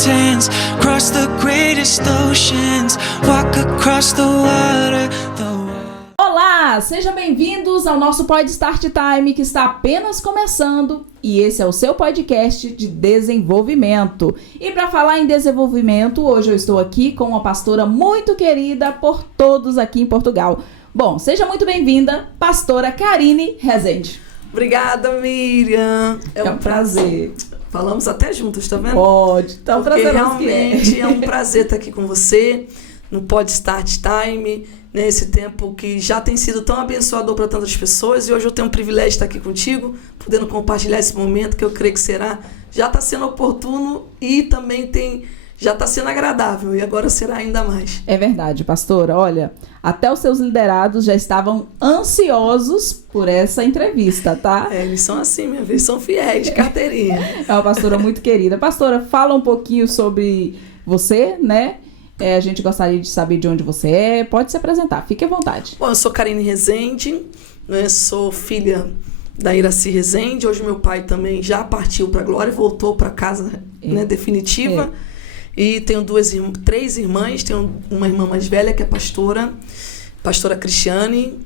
mountains, cross the greatest oceans, walk across the water. Olá, sejam bem-vindos ao nosso Pod Start Time, que está apenas começando, e esse é o seu podcast de desenvolvimento. E para falar em desenvolvimento, hoje eu estou aqui com uma pastora muito querida por todos aqui em Portugal. Bom, seja muito bem-vinda, pastora Karine Rezende. Obrigada, Miriam. É um prazer. Falamos até juntos, tá vendo? Pode, tá um prazer. Realmente é um prazer estar aqui com você no Pod Start Time, nesse tempo que já tem sido tão abençoador para tantas pessoas, e hoje eu tenho um privilégio de estar aqui contigo, podendo compartilhar esse momento que eu creio que já está sendo oportuno e também já está sendo agradável, e agora será ainda mais. É verdade, pastora. Olha, até os seus liderados já estavam ansiosos por essa entrevista, tá? Eles são assim, minha vez, são fiéis, de carteirinha. É uma pastora muito querida. Pastora, fala um pouquinho sobre você, né? A gente gostaria de saber de onde você é. Pode se apresentar, fique à vontade. Bom, eu sou Karine Rezende, né? Sou filha da Iraci Rezende. Hoje meu pai também já partiu para a glória, voltou para casa, né, definitiva. E tenho três irmãs. Tenho uma irmã mais velha que é pastora Cristiane,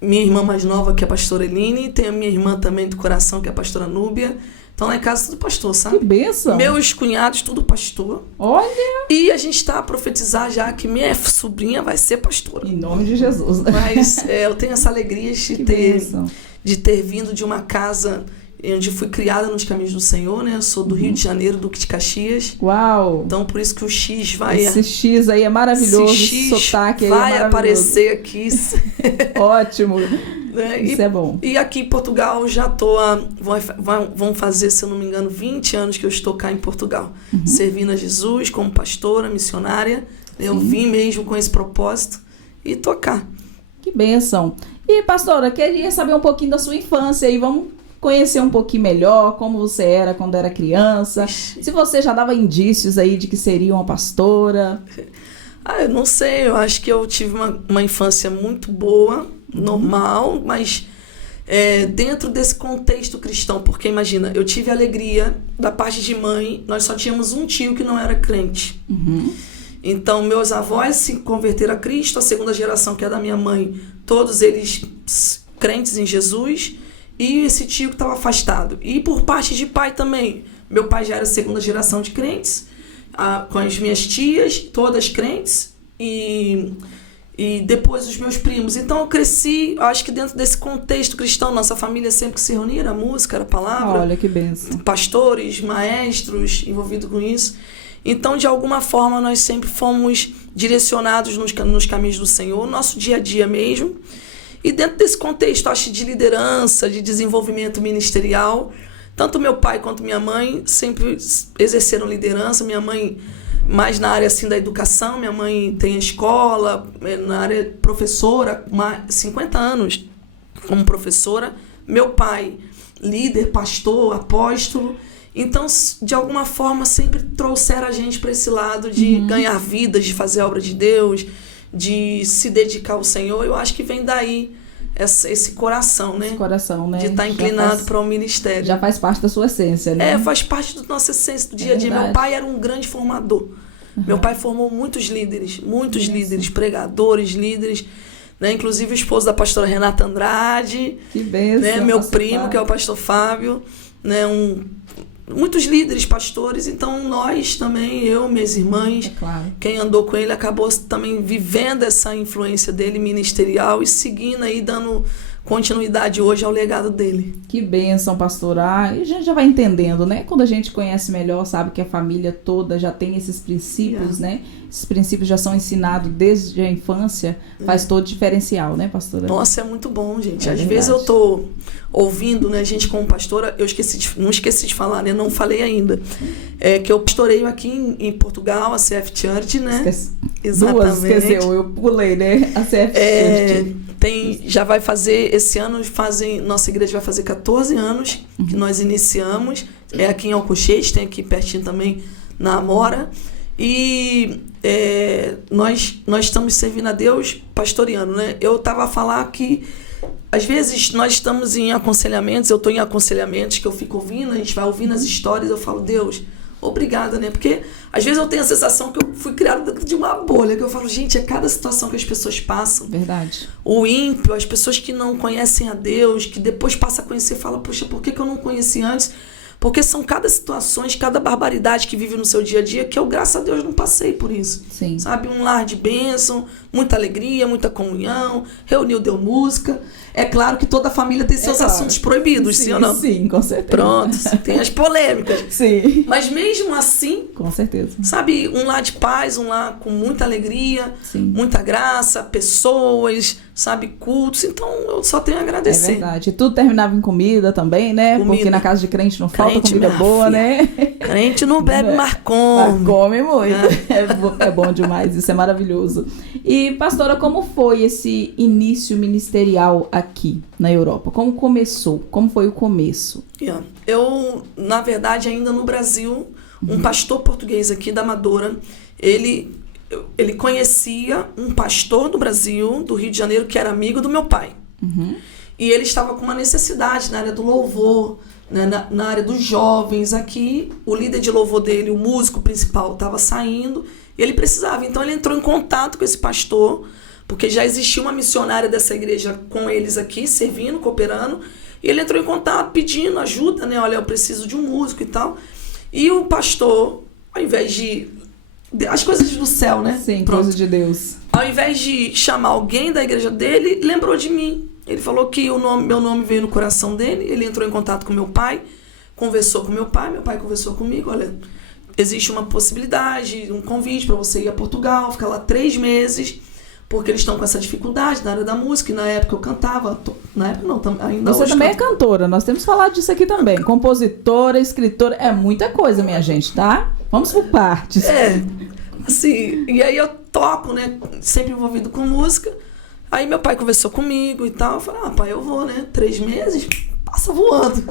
minha irmã mais nova que é a pastora Eline, tenho a minha irmã também do coração que é a pastora Núbia. Então lá em casa tudo pastor, sabe? Que bênção! Meus cunhados tudo pastor. Olha! E a gente está a profetizar já que minha sobrinha vai ser pastora. Em nome de Jesus. Mas eu tenho essa alegria de ter vindo de uma casa onde fui criada nos caminhos do Senhor, né? Eu sou do Rio de Janeiro, Duque de Caxias. Uau! Então, por isso que o X vai... Esse X aí é maravilhoso, esse sotaque aí vai aparecer aqui. Ótimo! Né? Isso é bom. E aqui em Portugal já estou vão fazer, se eu não me engano, 20 anos que eu estou cá em Portugal. Servindo a Jesus como pastora, missionária. Sim. Eu vim mesmo com esse propósito e estou cá. Que bênção! E, pastora, queria saber um pouquinho da sua infância e vamos conhecer um pouquinho melhor como você era quando era criança. Se você já dava indícios aí de que seria uma pastora. Eu não sei, eu acho que eu tive uma infância muito boa, normal, mas dentro desse contexto cristão, porque imagina, eu tive alegria da parte de mãe, nós só tínhamos um tio que não era crente. Então, meus avós se converteram a Cristo, a segunda geração, que é da minha mãe, todos eles crentes em Jesus, e esse tio que estava afastado. E por parte de pai também, meu pai já era a segunda geração de crentes, com as minhas tias, todas crentes, e depois os meus primos. Então eu cresci, acho que dentro desse contexto cristão, nossa família sempre se reunia, era música, era palavra. Olha que bênção. Pastores, maestros envolvidos com isso. Então, de alguma forma, nós sempre fomos direcionados nos caminhos do Senhor, nosso dia a dia mesmo. E dentro desse contexto, acho, de liderança, de desenvolvimento ministerial, tanto meu pai quanto minha mãe sempre exerceram liderança. Minha mãe mais na área assim, da educação, minha mãe tem escola, na área professora, 50 anos como professora. Meu pai, líder, pastor, apóstolo. Então, de alguma forma, sempre trouxeram a gente para esse lado de ganhar vidas, de fazer a obra de Deus, de se dedicar ao Senhor. Eu acho que vem daí esse coração, né? Esse coração, né? De estar inclinado para o ministério. Já faz parte da sua essência, né? Faz parte da nossa essência do dia a dia. Meu pai era um grande formador. Meu pai formou muitos líderes, pregadores, líderes, né? Inclusive o esposo da pastora Renata Andrade. Que bênção, né? Meu primo, Fábio, que é o pastor Fábio, né? Muitos líderes, pastores. Então nós também, eu, minhas irmãs, claro, quem andou com ele acabou também vivendo essa influência dele ministerial e seguindo aí, dando continuidade hoje ao legado dele. Que bênção, pastora. E a gente já vai entendendo, né? Quando a gente conhece melhor, sabe que a família toda já tem esses princípios, né? Esses princípios já são ensinados desde a infância, faz todo diferencial, né, pastora? Nossa, é muito bom, gente. Às vezes eu tô ouvindo, né, gente como pastora, não esqueci de falar, né? Não falei ainda. Que eu pastoreio aqui em Portugal, a CF Church, né? Exatamente. Quer dizer, eu pulei, né? A CF Church. Já vai fazer, esse ano nossa igreja vai fazer 14 anos que nós iniciamos. É aqui em Alcochete, tem aqui pertinho também na Amora. E nós estamos servindo a Deus pastoreando, né? Eu estava a falar que às vezes nós estamos em aconselhamentos, eu estou em aconselhamentos que eu fico ouvindo, a gente vai ouvindo as histórias, eu falo, Deus, obrigada, né? Porque às vezes eu tenho a sensação que eu fui criado dentro de uma bolha, que eu falo, gente, é cada situação que as pessoas passam. Verdade. O ímpio, as pessoas que não conhecem a Deus, que depois passa a conhecer, fala, poxa, por que eu não conheci antes? Porque são cada situações, cada barbaridade que vive no seu dia a dia, que eu, graças a Deus, não passei por isso. Sim. Sabe? Um lar de bênção, muita alegria, muita comunhão, reuniu, deu música. É claro que toda família tem seus assuntos proibidos, sim ou não? Sim, com certeza. Pronto, tem as polêmicas. Sim. Mas mesmo assim, Com certeza. sabe, um lar de paz, um lar com muita alegria, Sim. muita graça, pessoas, sabe, cultos. Então, eu só tenho a É agradecer. verdade. E tudo terminava em comida também, né? Comida. Porque na casa de crente não falta Crente, comida minha boa, filha. né? Crente não bebe, mas Mas come. come muito. É bom demais, isso é maravilhoso. E, pastora, como foi esse início ministerial aqui na Europa? Como começou? Como foi o começo? Yeah. Eu, na verdade, ainda no Brasil, um pastor português aqui da Amadora, ele conhecia um pastor do Brasil, do Rio de Janeiro, que era amigo do meu pai. E ele estava com uma necessidade na área do louvor, né, na área dos jovens aqui. O líder de louvor dele, o músico principal, estava saindo e ele precisava. Então ele entrou em contato com esse pastor, porque já existia uma missionária dessa igreja com eles aqui, servindo, cooperando. E ele entrou em contato pedindo ajuda, né? Olha, eu preciso de um músico e tal. E o pastor, ao invés de... As coisas do céu, né? Sim, Pronto. coisa de Deus. Ao invés de chamar alguém da igreja dele, lembrou de mim. Ele falou que meu nome veio no coração dele. Ele entrou em contato com meu pai, conversou com meu pai conversou comigo. Olha, existe uma possibilidade, um convite para você ir a Portugal, ficar lá 3 meses, porque eles estão com essa dificuldade na área da música. E na época eu cantava, na época não, ainda Você hoje também é canto. cantora, nós temos falado disso aqui também. Compositora, escritora, é muita coisa, minha gente, tá? Vamos por partes. É, assim, e aí eu toco, né, sempre envolvido com música. Aí meu pai conversou comigo e tal, eu falei, pai, eu vou, né, 3 meses, passa voando.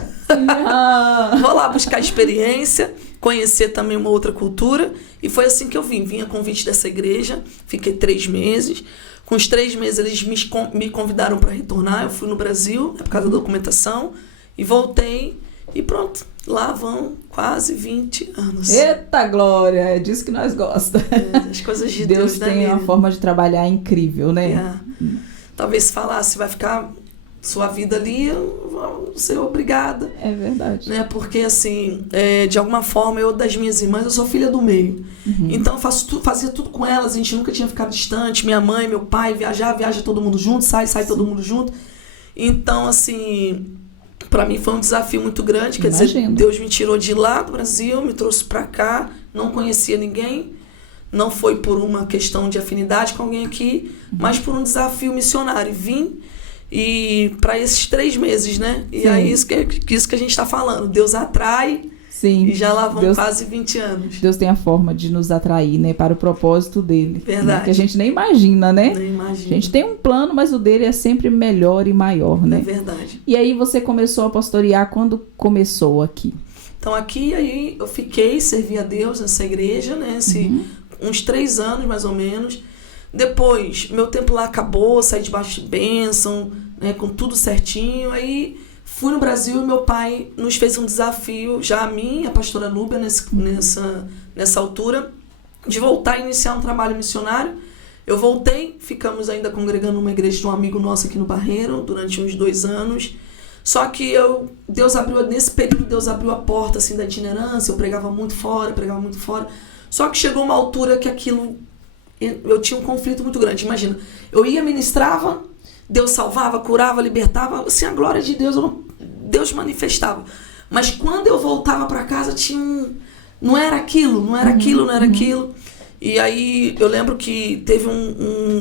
Vou lá buscar experiência, conhecer também uma outra cultura, e foi assim que eu vim a convite dessa igreja, fiquei 3 meses. Com os 3 meses eles me convidaram para retornar, eu fui no Brasil, por causa da documentação, e voltei, e pronto, lá vão quase 20 anos. Eita glória, é disso que nós gostamos. As coisas de Deus Deus, tem né, uma forma de trabalhar incrível, né? Talvez se falasse, vai ficar sua vida ali, eu vou ser obrigada. É verdade. Né? Porque, assim, de alguma forma, eu das minhas irmãs, eu sou filha do meio. Então, eu fazia tudo com elas, a gente nunca tinha ficado distante. Minha mãe, meu pai, viaja todo mundo junto, sai todo mundo junto. Então, assim, para mim foi um desafio muito grande. Quer dizer, Deus me tirou de lá do Brasil, me trouxe para cá, não conhecia ninguém. Não foi por uma questão de afinidade com alguém aqui, mas por um desafio missionário. Vim e para esses 3 meses, né? E é isso que a gente está falando. Deus atrai. Sim. E já lá vão quase 20 anos. Deus tem a forma de nos atrair, né? Para o propósito dele. Verdade. Né? Que a gente nem imagina, né? Nem imagina. A gente tem um plano, mas o dele é sempre melhor e maior, né? É verdade. E aí você começou a pastorear quando começou aqui? Então aqui aí eu servi a Deus nessa igreja, né? Uns 3 anos mais ou menos. Depois, meu tempo lá acabou, saí debaixo de bênção, né? Com tudo certinho. Aí fui no Brasil e meu pai nos fez um desafio, já a mim, a pastora Núbia, nessa altura, de voltar a iniciar um trabalho missionário. Eu voltei, ficamos ainda congregando numa igreja de um amigo nosso aqui no Barreiro, durante uns 2 anos. Só que nesse período, Deus abriu a porta assim, da itinerância, eu pregava muito fora. Só que chegou uma altura que eu tinha um conflito muito grande. Imagina, eu ia, ministrava, Deus salvava, curava, libertava, assim, a glória de Deus, Deus manifestava. Mas quando eu voltava para casa, não era aquilo. E aí eu lembro que teve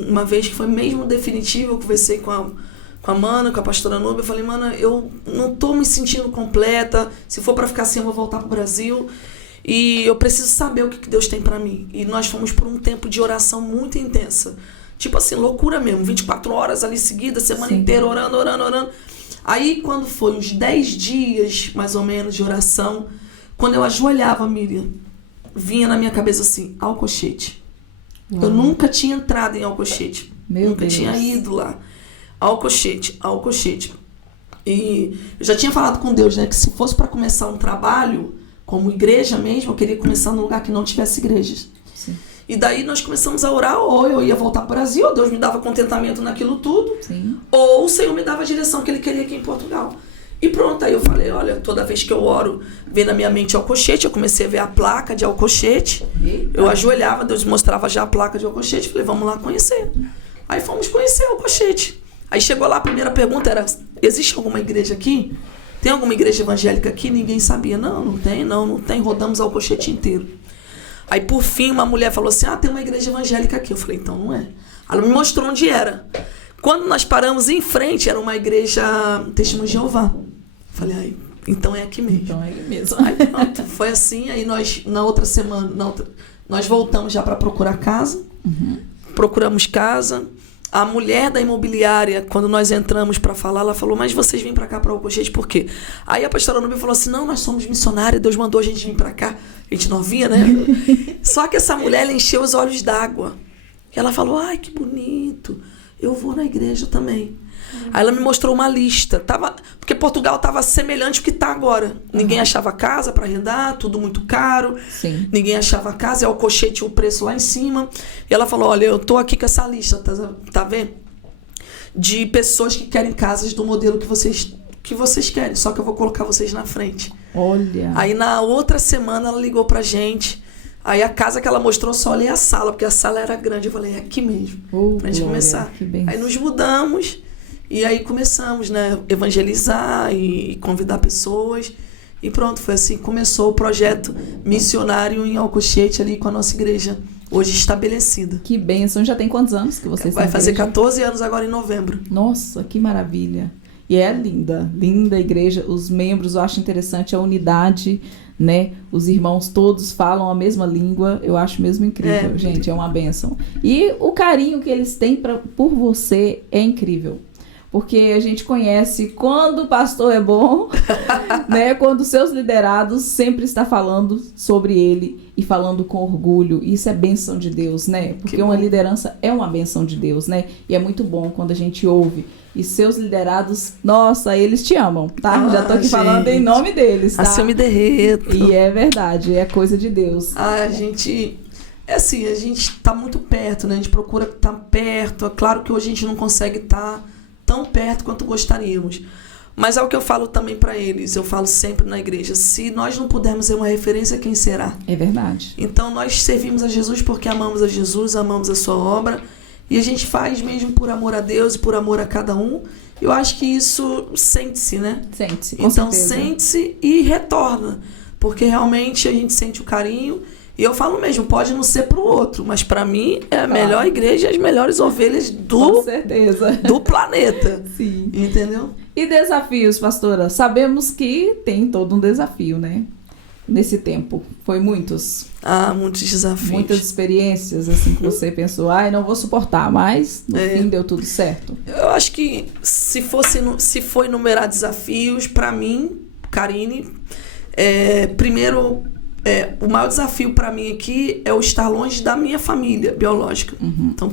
uma vez que foi mesmo definitivo, eu conversei com a Mana, com a pastora Núbia, eu falei, Mana, eu não tô me sentindo completa, se for para ficar assim eu vou voltar pro Brasil. E eu preciso saber o que Deus tem para mim. E nós fomos por um tempo de oração muito intensa. Tipo assim, loucura mesmo. 24 horas ali seguidas, semana inteira, orando. Aí, quando foi uns 10 dias, mais ou menos, de oração, quando eu ajoelhava, Miriam, vinha na minha cabeça assim, Alcochete. Eu nunca tinha entrado em Alcochete. Nunca tinha ido lá. Alcochete. E eu já tinha falado com Deus, né, que se fosse para começar um trabalho como igreja mesmo, eu queria começar num lugar que não tivesse igrejas. Sim. E daí nós começamos a orar, ou eu ia voltar para o Brasil, ou Deus me dava contentamento naquilo tudo, Sim. ou o Senhor me dava a direção que Ele queria aqui em Portugal. E pronto, aí eu falei, olha, toda vez que eu oro, vem na minha mente Alcochete, eu comecei a ver a placa de Alcochete, eu ajoelhava, Deus me mostrava já a placa de Alcochete, falei, vamos lá conhecer. Aí fomos conhecer Alcochete. Aí chegou lá, a primeira pergunta era, existe alguma igreja aqui? Tem alguma igreja evangélica aqui? Ninguém sabia. Não tem, rodamos Alcochete inteiro. Aí por fim uma mulher falou assim, tem uma igreja evangélica aqui. Eu falei, então não é. Ela me mostrou onde era. Quando nós paramos em frente, era uma igreja Testemunho de Jeová. Falei, então é aqui mesmo. Então é aqui mesmo. Aí pronto, foi assim, aí nós, na outra semana, nós voltamos já para procurar casa. Procuramos casa. A mulher da imobiliária, quando nós entramos para falar, ela falou, mas vocês vêm para cá para Alcochete por quê? Aí a pastora Nubia falou assim, não, nós somos missionários, Deus mandou a gente vir para cá. A gente novinha, né? Só que essa mulher, ela encheu os olhos d'água. E ela falou, ai, que bonito, eu vou na igreja também. Aí ela me mostrou uma lista, porque Portugal estava semelhante ao que está agora. Ninguém achava casa para arrendar, tudo muito caro. Sim. Ninguém achava casa, e Alcochete o preço lá em cima. E ela falou, olha, eu tô aqui com essa lista, tá vendo? De pessoas que querem casas do modelo que vocês querem, só que eu vou colocar vocês na frente. Olha. Aí na outra semana ela ligou pra gente. Aí a casa que ela mostrou, só olhei a sala, porque a sala era grande. Eu falei, é aqui mesmo, pra gente começar. Aí nos mudamos. E aí começamos, né, evangelizar e convidar pessoas. E pronto, foi assim que começou o projeto missionário em Alcochete, ali com a nossa igreja, hoje estabelecida. Que bênção. Já tem quantos anos que vocês Vai fazer igreja? 14 anos agora em novembro. Nossa, que maravilha. E é linda a igreja. Os membros, eu acho interessante a unidade, né? Os irmãos todos falam a mesma língua. Eu acho mesmo incrível, gente. É uma bênção. E o carinho que eles têm por você é incrível. Porque a gente conhece quando o pastor é bom, né? Quando os seus liderados sempre está falando sobre ele e falando com orgulho. Isso é bênção de Deus, né? Porque uma liderança é uma bênção de Deus, né? E é muito bom quando a gente ouve. E seus liderados, nossa, eles te amam, tá? Já tô aqui falando em nome deles, tá? Assim eu me derreto. E é verdade, é coisa de Deus. A gente... É assim, a gente tá muito perto, né? A gente procura estar perto. É claro que hoje a gente não consegue estar tão perto quanto gostaríamos. Mas é o que eu falo também para eles, eu falo sempre na igreja, se nós não pudermos ser uma referência, quem será? É verdade. Então nós servimos a Jesus porque amamos a Jesus, amamos a sua obra, e a gente faz mesmo por amor a Deus e por amor a cada um. Eu acho que isso sente-se, né? Sente-se, com então certeza. Sente-se e retorna, porque realmente a gente sente o carinho. E eu falo mesmo, pode não ser pro outro, mas para mim é a melhor igreja e as melhores ovelhas com certeza. do planeta. Sim. Entendeu? E desafios, pastora? Sabemos que tem todo um desafio, né? Nesse tempo. Foi muitos. Muitos desafios. Muitas experiências, assim, que você pensou, não vou suportar, mas no fim deu tudo certo. Eu acho que se for enumerar desafios, para mim, Karine, primeiro... o maior desafio para mim aqui é o estar longe da minha família biológica. Então,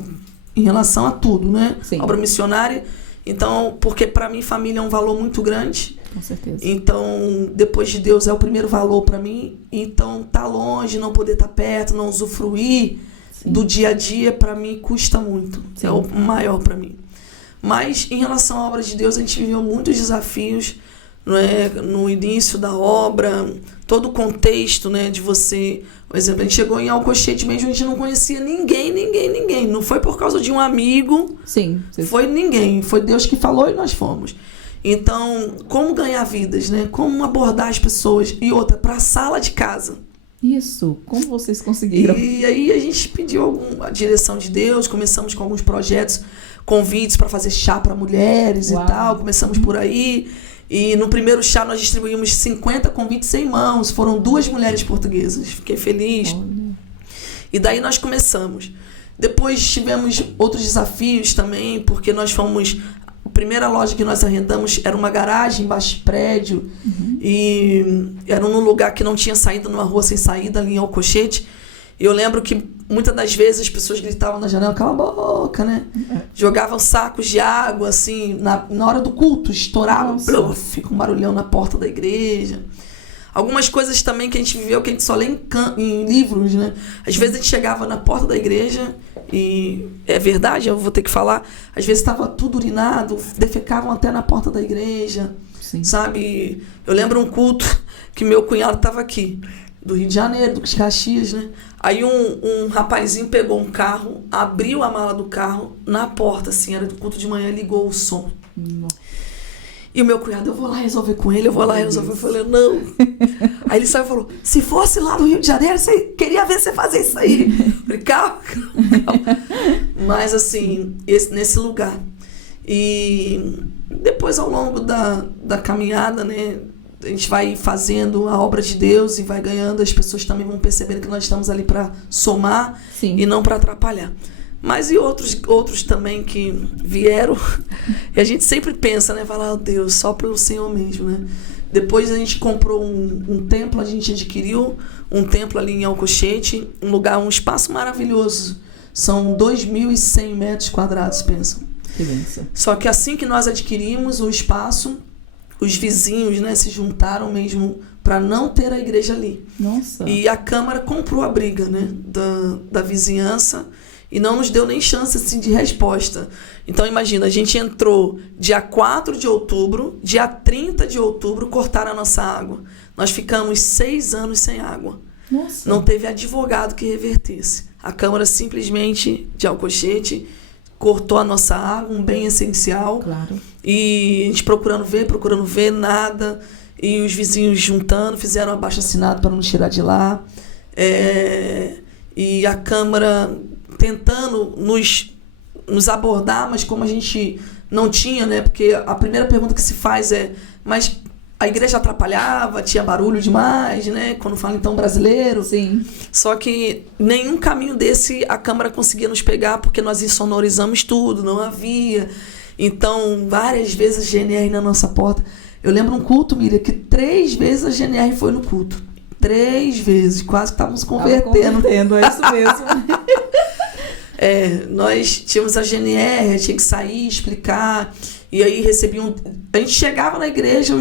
em relação a tudo, né? Sim. Obra missionária. Então, porque para mim família é um valor muito grande. Com certeza. Então, depois de Deus é o primeiro valor para mim. Então, tá longe, não poder estar perto, não usufruir do dia a dia, para mim custa muito. Sim. É o maior para mim. Mas, em relação à obra de Deus, a gente viveu muitos desafios. No início da obra, todo o contexto, né, de você... Por exemplo, a gente chegou em Alcochete mesmo, a gente não conhecia ninguém. Não foi por causa de um amigo. Sim. Foi ninguém. Foi Deus que falou e nós fomos. Então, como ganhar vidas, né? Como abordar as pessoas. E outra, para a sala de casa. Isso. Como vocês conseguiram? E aí a gente pediu a direção de Deus, começamos com alguns projetos, convites para fazer chá para mulheres. Uau. E tal. Começamos por aí. E no primeiro chá nós distribuímos 50 convites em mãos. Foram 2 mulheres portuguesas. Fiquei feliz. Olha. E daí nós começamos. Depois tivemos outros desafios também, porque nós fomos... A primeira loja que nós arrendamos era uma garagem embaixo de prédio. E era num lugar que não tinha saída, numa rua sem saída, ali em Alcochete. E eu lembro que muitas das vezes as pessoas gritavam na janela, cala a boca, né? Jogavam sacos de água, assim, na hora do culto, estouravam, bluf, com um barulhão na porta da igreja. Algumas coisas também que a gente viveu, que a gente só lê em livros, né? Às vezes a gente chegava na porta da igreja e é verdade, eu vou ter que falar, às vezes estava tudo urinado, defecavam até na porta da igreja, Sim. sabe? Eu lembro um culto que meu cunhado estava aqui, do Rio de Janeiro, dos Caxias, né? Aí um rapazinho pegou um carro, abriu a mala do carro na porta, assim, era do culto de manhã, ligou o som. E o meu cunhado, eu vou lá resolver com ele, eu vou lá resolver. Eu falei, não. Aí ele saiu e falou, se fosse lá no Rio de Janeiro, você queria ver você fazer isso aí. Eu falei, calma. Mas assim, nesse lugar. E depois, ao longo da caminhada, né, a gente vai fazendo a obra de Deus e vai ganhando, as pessoas também vão percebendo que nós estamos ali para somar Sim. e não para atrapalhar. Mas e outros também que vieram, e a gente sempre pensa, né? Fala, oh, Deus, só pelo Senhor mesmo, né? Depois a gente comprou um templo, a gente adquiriu um templo ali em Alcochete, um lugar, um espaço maravilhoso. São 2.100 metros quadrados, pensam. Que bênção. Só que assim que nós adquirimos o espaço, os vizinhos, né, se juntaram mesmo para não ter a igreja ali. Nossa. E a Câmara comprou a briga, né, da vizinhança e não nos deu nem chance assim, de resposta. Então imagina, a gente entrou dia 4 de outubro, dia 30 de outubro cortaram a nossa água. Nós ficamos 6 anos sem água. Nossa. Não teve advogado que revertesse. A Câmara simplesmente, de Alcochete, cortou a nossa água, um bem essencial. Claro. E a gente procurando ver, nada. E os vizinhos juntando, fizeram um abaixo-assinado para nos tirar de lá. E a Câmara tentando nos abordar, mas como a gente não tinha, né? Porque a primeira pergunta que se faz é, mas a igreja atrapalhava, tinha barulho demais, né? Quando fala então brasileiro. Sim. Só que nenhum caminho desse a Câmara conseguia nos pegar, porque nós insonorizamos tudo, não havia. Então, várias vezes a GNR na nossa porta. Eu lembro um culto, Miriam, que 3 vezes a GNR foi no culto. 3 vezes, quase que estávamos convertendo. É isso mesmo. Nós tínhamos a GNR, tinha que sair, explicar, e aí recebiam. A gente chegava na igreja,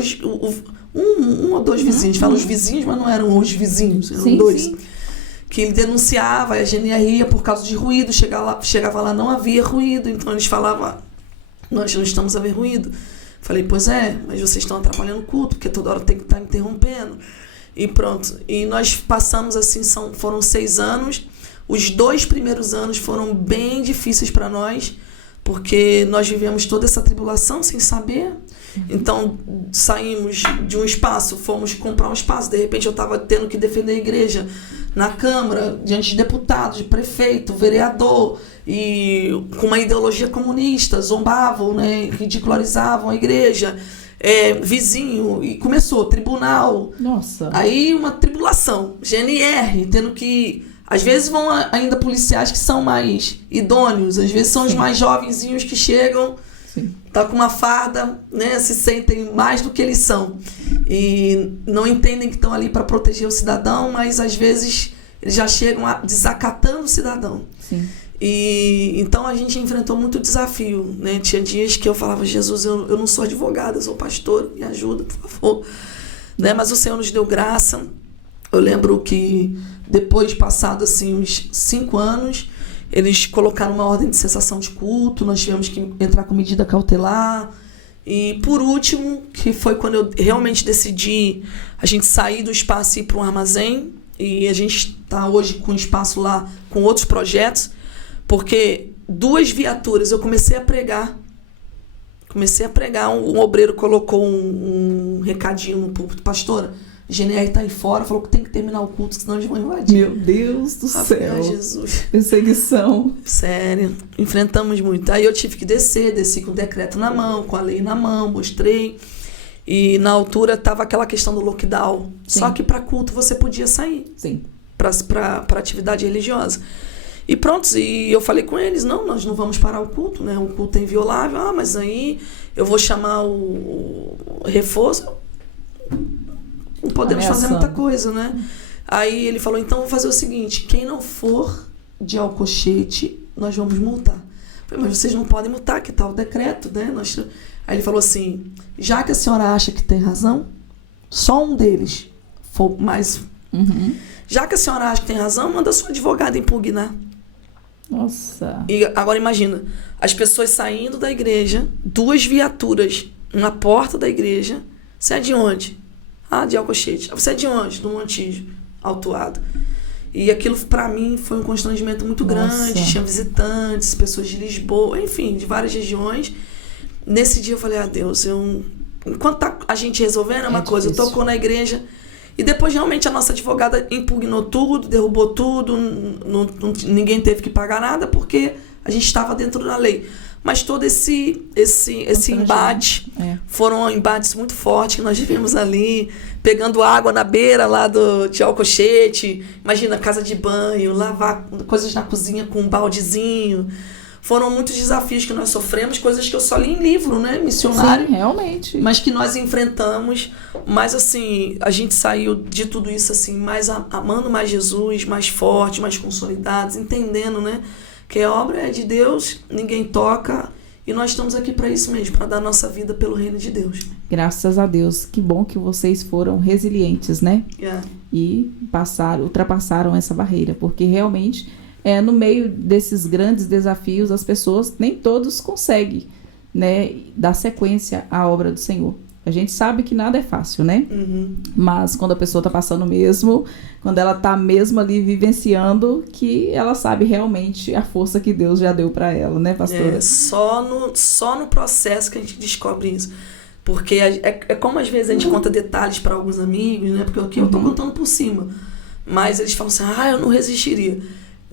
um ou dois vizinhos, fala os vizinhos, mas não eram os vizinhos, eram Sim, 2. sim. Que ele denunciava, a GNR ia por causa de ruído, chegava lá, não havia ruído, então eles falavam, nós não estamos a ver ruído. Falei, pois é, mas vocês estão atrapalhando o culto, porque toda hora tem que estar interrompendo. E pronto. E nós passamos assim, foram 6 anos. Os 2 primeiros anos foram bem difíceis para nós, porque nós vivemos toda essa tribulação sem saber. Então, saímos de um espaço, fomos comprar um espaço. De repente, eu estava tendo que defender a igreja na Câmara, diante de deputados, de prefeito, vereador, e com uma ideologia comunista, zombavam, né, ridicularizavam a igreja. Vizinho, e começou tribunal. Nossa. Aí uma tribulação, GNR, tendo que... Às vezes vão ainda policiais que são mais idôneos, às vezes são Sim. os mais jovenzinhos que chegam, Sim. tá com uma farda, né, se sentem mais do que eles são. E não entendem que estão ali para proteger o cidadão, mas às vezes eles já chegam desacatando o cidadão. Sim. E então a gente enfrentou muito desafio, né? Tinha dias que eu falava, Jesus, eu não sou advogada, eu sou pastor, me ajuda, por favor. Né? Mas o Senhor nos deu graça. Eu lembro que depois, passado assim, uns 5 anos, eles colocaram uma ordem de cessação de culto, nós tivemos que entrar com medida cautelar. E por último, que foi quando eu realmente decidi a gente sair do espaço e ir para um armazém. E a gente está hoje com espaço lá com outros projetos. Porque 2 viaturas, eu comecei a pregar, um obreiro colocou um recadinho no púlpito, pastora, a GNR tá aí fora, falou que tem que terminar o culto, senão eles vão invadir. Meu Deus do céu. Jesus. Perseguição. Sério, enfrentamos muito. Aí eu tive que desci com o decreto na mão, com a lei na mão, mostrei. E na altura tava aquela questão do lockdown. Sim. Só que para culto você podia sair. Sim. Para atividade religiosa. E pronto, e eu falei com eles, não, nós não vamos parar o culto, né? O culto é inviolável. Mas aí eu vou chamar o reforço. Não podemos fazer muita coisa, né? Aí ele falou, então vou fazer o seguinte, quem não for de Alcochete, nós vamos multar. Eu falei, mas vocês não podem multar, que tal o decreto, né? Aí ele falou assim, já que a senhora acha que tem razão, só um deles for mais... Já que a senhora acha que tem razão, manda sua advogada impugnar. Nossa. E agora imagina, as pessoas saindo da igreja, 2 viaturas na porta da igreja. Você é de onde? Ah, de Alcochete. Você é de onde? Do Montijo, Autuado. E aquilo pra mim foi um constrangimento muito grande. Tinha visitantes, pessoas de Lisboa, enfim, de várias regiões. Nesse dia eu falei, Deus, enquanto tá a gente resolvendo é uma coisa, tocou na igreja. E depois realmente a nossa advogada impugnou tudo, derrubou tudo, ninguém teve que pagar nada porque a gente estava dentro da lei. Mas todo esse embate, foram embates muito fortes que nós vivemos ali, pegando água na beira lá de Alcochete, imagina, casa de banho, lavar coisas na cozinha com um baldezinho. Foram muitos desafios que nós sofremos, coisas que eu só li em livro, né, missionário. Sim, realmente. Mas que nós enfrentamos, mas assim, a gente saiu de tudo isso assim, mais amando mais Jesus, mais forte, mais consolidados, entendendo, né, que a obra é de Deus, ninguém toca, e nós estamos aqui para isso mesmo, para dar nossa vida pelo reino de Deus. Graças a Deus, que bom que vocês foram resilientes, né? E ultrapassaram essa barreira, porque realmente... no meio desses grandes desafios, as pessoas, nem todos conseguem, né, dar sequência à obra do Senhor. A gente sabe que nada é fácil, né? Mas quando a pessoa está passando mesmo, quando ela está mesmo ali vivenciando, que ela sabe realmente a força que Deus já deu para ela, né, pastora? Só no processo que a gente descobre isso. Porque é como às vezes a gente conta detalhes para alguns amigos, né? Porque aqui eu estou contando por cima. Mas eles falam assim, eu não resistiria.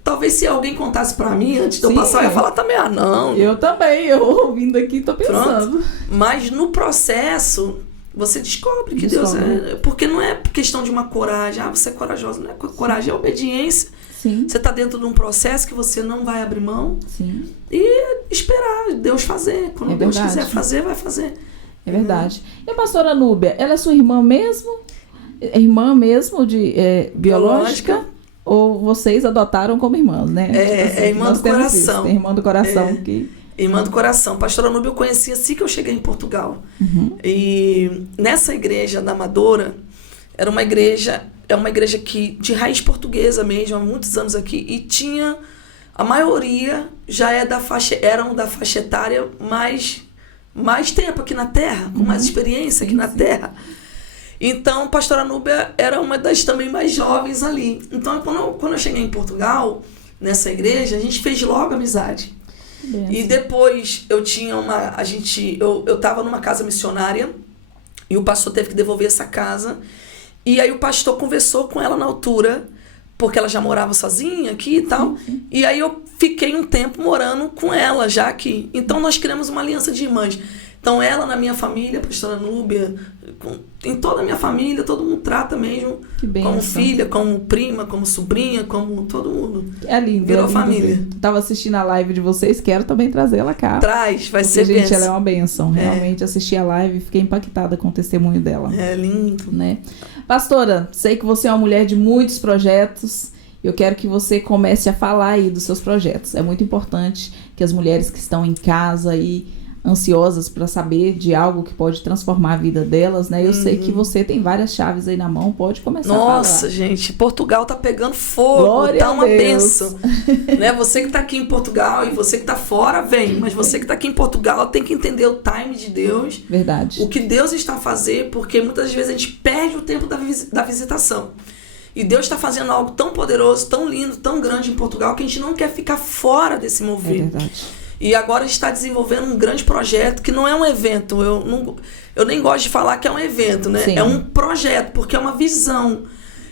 Talvez se alguém contasse pra mim antes de eu passar, eu ia falar também, não. Eu também, eu ouvindo aqui, tô pensando. Pronto. Mas no processo, você descobre que Deus é... Porque não é questão de uma coragem, você é corajosa, não é coragem, é obediência. Sim. Você tá dentro de um processo que você não vai abrir mão. Sim. E esperar Deus fazer. Quando Deus quiser fazer, vai fazer. É verdade. E a pastora Núbia, ela é sua irmã mesmo? Irmã mesmo de biológica? Ou vocês adotaram como irmãs, né? É irmã do coração. Irmã do coração. Irmã do coração. Pastora Núbia eu conheci assim que eu cheguei em Portugal. E nessa igreja da Amadora, é uma igreja que de raiz portuguesa mesmo, há muitos anos aqui, e tinha, a maioria já eram da faixa etária mais tempo aqui na terra, com mais experiência aqui na terra. Então, pastora Núbia era uma das também mais jovens ali. Então, quando eu cheguei em Portugal, nessa igreja, a gente fez logo amizade. E depois eu tinha eu estava numa casa missionária e o pastor teve que devolver essa casa. E aí o pastor conversou com ela na altura, porque ela já morava sozinha aqui e tal. E aí eu fiquei um tempo morando com ela já aqui. Então, nós criamos uma aliança de irmãs. Então, ela na minha família, a pastora Núbia, em toda a minha família, todo mundo trata mesmo como filha, como prima, como sobrinha, como todo mundo. É lindo. Virou família. Estava assistindo a live de vocês, quero também trazer ela cá. Traz, vai ser bênção. Gente, ela é uma bênção. Realmente, assisti a live e fiquei impactada com o testemunho dela. É lindo. Né? Pastora, sei que você é uma mulher de muitos projetos. Eu quero que você comece a falar aí dos seus projetos. É muito importante que as mulheres que estão em casa aí, ansiosas para saber de algo que pode transformar a vida delas, né? Eu sei que você tem várias chaves aí na mão, pode começar a falar. Nossa, gente, Portugal tá pegando fogo, Glória tá uma a Deus. bênção. Né? Você que tá aqui em Portugal e você que tá fora, vem. Mas você que tá aqui em Portugal tem que entender o time de Deus. Verdade. O que Deus está a fazer, porque muitas vezes a gente perde o tempo da visitação. E Deus está fazendo algo tão poderoso, tão lindo, tão grande em Portugal, que a gente não quer ficar fora desse mover. É verdade. E agora a gente está desenvolvendo um grande projeto que não é um evento. Eu nem gosto de falar que é um evento, né? Sim. É um projeto, porque é uma visão.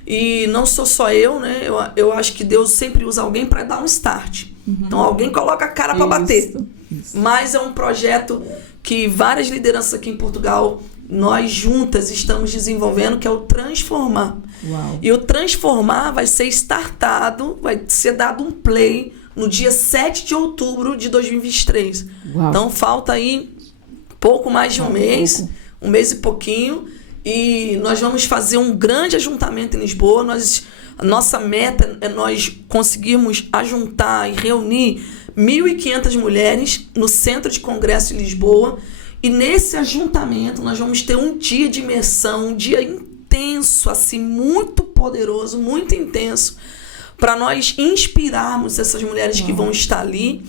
E não sou só eu, né? Eu acho que Deus sempre usa alguém para dar um start. Então alguém coloca a cara para bater. Isso. Mas é um projeto que várias lideranças aqui em Portugal, nós juntas estamos desenvolvendo, que é o Transformar. Uau. E o Transformar vai ser startado, vai ser dado um play no dia 7 de outubro de 2023. Uau. Então falta aí pouco mais de um mês e pouquinho, e nós vamos fazer um grande ajuntamento em Lisboa. A nossa meta é nós conseguirmos ajuntar e reunir 1.500 mulheres no Centro de Congresso de Lisboa, e nesse ajuntamento nós vamos ter um dia de imersão, um dia intenso, assim, muito poderoso, muito intenso, para nós inspirarmos essas mulheres que vão estar ali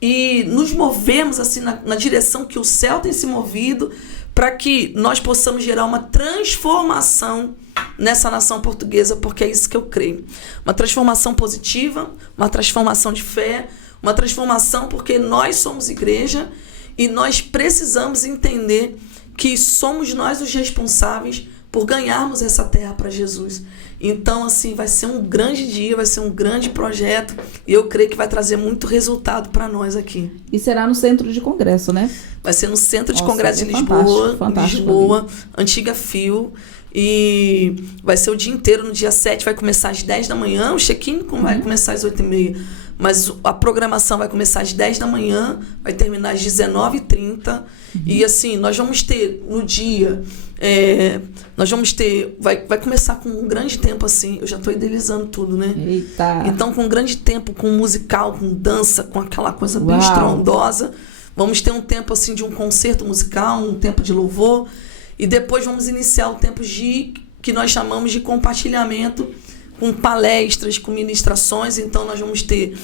e nos movermos assim na direção que o céu tem se movido, para que nós possamos gerar uma transformação nessa nação portuguesa, porque é isso que eu creio. Uma transformação positiva, uma transformação de fé, uma transformação porque nós somos igreja e nós precisamos entender que somos nós os responsáveis por ganharmos essa terra para Jesus. Então, assim, vai ser um grande dia, vai ser um grande projeto e eu creio que vai trazer muito resultado para nós aqui. E será no Centro de Congresso, né? Vai ser no Centro de Nossa, Congresso de fantástico, fantástico, Lisboa, antiga FIO. E vai ser o dia inteiro, no dia 7 vai começar às 10 da manhã, o check-in vai começar às 8h30. Mas a programação vai começar às 10 da manhã, vai terminar às 19h30. E assim, nós vamos ter no dia, vai começar com um grande tempo assim, eu já estou idealizando tudo, né? Eita! Então, com um grande tempo, com musical, com dança, com aquela coisa bem Uau. estrondosa. Vamos ter um tempo assim de um concerto musical, um tempo de louvor. E depois vamos iniciar o tempo que nós chamamos de compartilhamento, com palestras, com ministrações. Então, nós vamos ter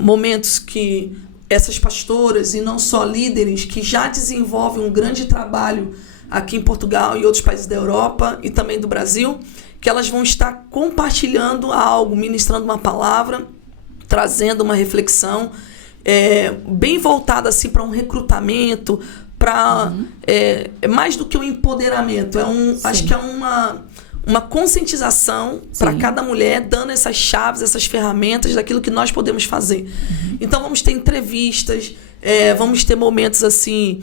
momentos que essas pastoras, e não só líderes, que já desenvolvem um grande trabalho aqui em Portugal e outros países da Europa e também do Brasil, que elas vão estar compartilhando algo, ministrando uma palavra, trazendo uma reflexão bem voltada assim, para um recrutamento, para mais do que um empoderamento, acho que é uma conscientização para cada mulher, dando essas chaves, essas ferramentas daquilo que nós podemos fazer. Então vamos ter entrevistas, vamos ter momentos assim,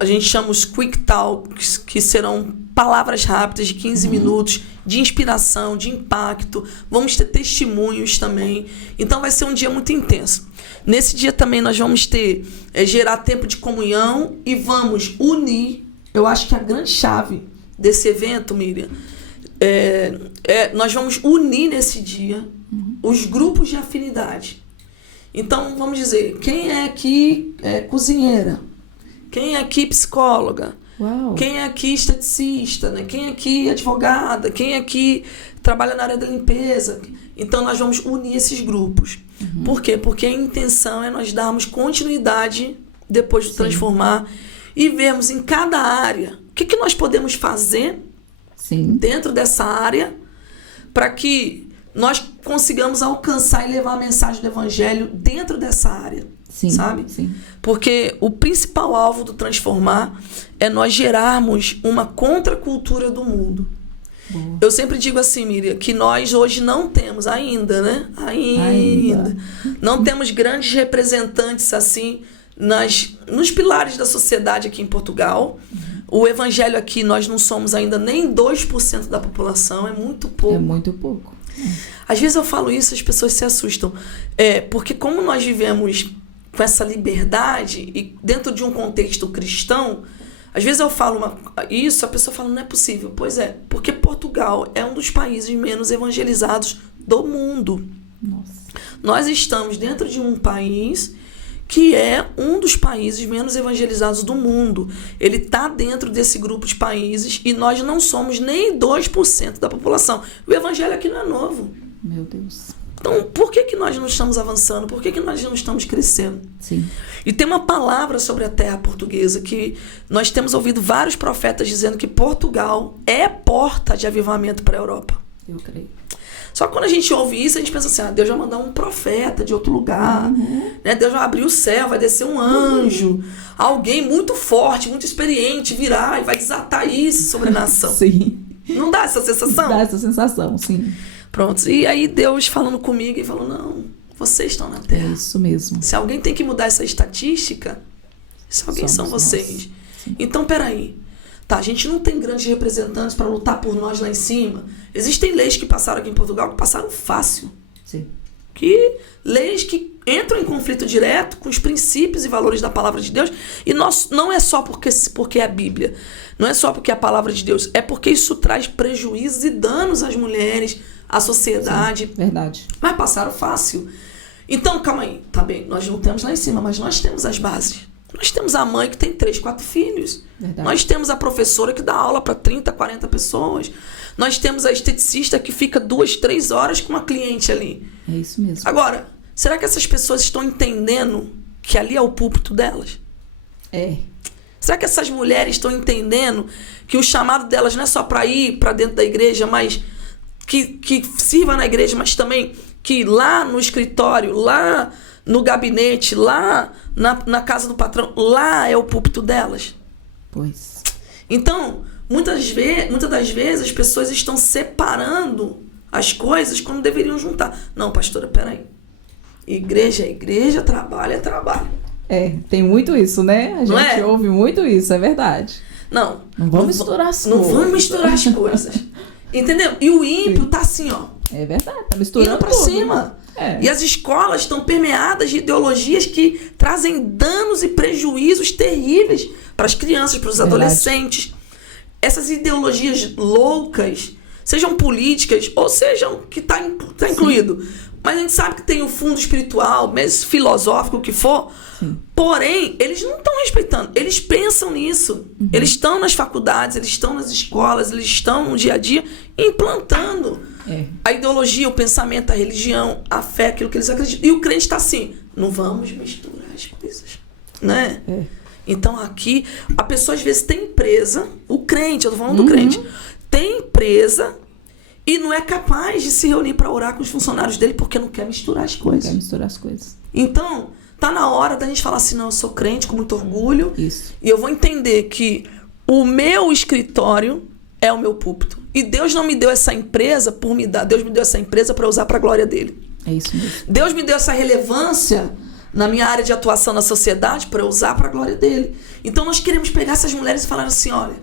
a gente chama os quick talks, que serão palavras rápidas de 15 minutos, de inspiração, de impacto. Vamos ter testemunhos também. Então vai ser um dia muito intenso. Nesse dia também nós vamos gerar tempo de comunhão e vamos unir. Eu acho que a grande chave desse evento, Miriam, nós vamos unir nesse dia os grupos de afinidade. Então, vamos dizer, quem é aqui cozinheira? Quem é aqui psicóloga? Uau. Quem é aqui esteticista? Né? Quem é aqui advogada? Quem é aqui trabalha na área da limpeza? Então, nós vamos unir esses grupos. Por quê? Porque a intenção é nós darmos continuidade depois de transformar e vermos em cada área o que nós podemos fazer dentro dessa área para que nós consigamos alcançar e levar a mensagem do Evangelho dentro dessa área. Sabe? Sim. Porque o principal alvo do Transformar é nós gerarmos uma contracultura do mundo. Boa. Eu sempre digo assim, Miriam, que nós hoje não temos ainda, né? Ainda. Não temos grandes representantes assim nos pilares da sociedade aqui em Portugal. O evangelho aqui, nós não somos ainda nem 2% da população, é muito pouco. É muito pouco. Às vezes eu falo isso, as pessoas se assustam. Porque como nós vivemos com essa liberdade e dentro de um contexto cristão, às vezes eu falo isso, a pessoa fala, não é possível. Pois é, porque Portugal é um dos países menos evangelizados do mundo. Nossa. Nós estamos dentro de um país que é um dos países menos evangelizados do mundo. Ele está dentro desse grupo de países e nós não somos nem 2% da população. O evangelho aqui não é novo. Meu Deus. Então, por que nós não estamos avançando? Por que nós não estamos crescendo? Sim. E tem uma palavra sobre a terra portuguesa que nós temos ouvido vários profetas dizendo que Portugal é porta de avivamento para a Europa. Eu creio. Só que quando a gente ouve isso, a gente pensa assim, Deus vai mandar um profeta de outro lugar, né? Deus vai abrir o céu, vai descer um anjo, alguém muito forte, muito experiente virá e vai desatar isso sobre a nação. Sim. Não dá essa sensação? Dá essa sensação, sim. Pronto, e aí Deus falando comigo e falou, não, vocês estão na terra. É isso mesmo. Se alguém tem que mudar essa estatística, se alguém são vocês. Então, peraí. Tá, a gente não tem grandes representantes para lutar por nós lá em cima. Existem leis que passaram aqui em Portugal que passaram fácil. Sim. Leis que entram em conflito direto com os princípios e valores da palavra de Deus. E não é só porque é a Bíblia. Não é só porque é a palavra de Deus. É porque isso traz prejuízos e danos às mulheres, à sociedade. Sim, verdade. Mas passaram fácil. Então, calma aí. Tá bem, nós não temos lá em cima, mas nós temos as bases. Nós temos a mãe que tem 3, 4 filhos. Verdade. Nós temos a professora que dá aula para 30, 40 pessoas. Nós temos a esteticista que fica 2, 3 horas com uma cliente ali. É isso mesmo. Agora, será que essas pessoas estão entendendo que ali é o púlpito delas? É. Será que essas mulheres estão entendendo que o chamado delas não é só para ir para dentro da igreja, mas que sirva na igreja, mas também que lá no escritório, lá no gabinete, lá na casa do patrão, lá é o púlpito delas? Pois. Então, muitas das vezes as pessoas estão separando as coisas quando deveriam juntar. Não, pastora, peraí. Igreja é igreja, trabalho é trabalho. É, tem muito isso, né? A Não gente é? ouve muito isso, é verdade. Não vamos misturar as coisas. Não vamos misturar as coisas. Entendeu? E o ímpio tá assim, ó. É verdade, tá misturando Indo pra tudo. cima. É. E as escolas estão permeadas de ideologias que trazem danos e prejuízos terríveis para as crianças, para os Verdade. adolescentes. Essas ideologias loucas, sejam políticas ou sejam que tá incluído. Mas a gente sabe que tem o fundo espiritual, mesmo filosófico, o que for. Sim. Porém, eles não estão respeitando. Eles pensam nisso. Uhum. Eles estão nas faculdades, eles estão nas escolas, eles estão no dia a dia implantando a ideologia, o pensamento, a religião, a fé, aquilo que eles acreditam. E o crente está assim, não vamos misturar as coisas, né? É. Então aqui, a pessoa às vezes tem empresa, o crente, eu tô falando do crente, tem empresa e não é capaz de se reunir para orar com os funcionários dele porque não quer misturar as coisas. Quer misturar as coisas. Então, tá na hora da gente falar assim, não, eu sou crente com muito orgulho. Isso. E eu vou entender que o meu escritório é o meu púlpito. E Deus não me deu essa empresa por me dar. Deus me deu essa empresa para usar para a glória dele. É isso mesmo. Deus me deu essa relevância na minha área de atuação na sociedade para eu usar para a glória dele. Então nós queremos pegar essas mulheres e falar assim, olha,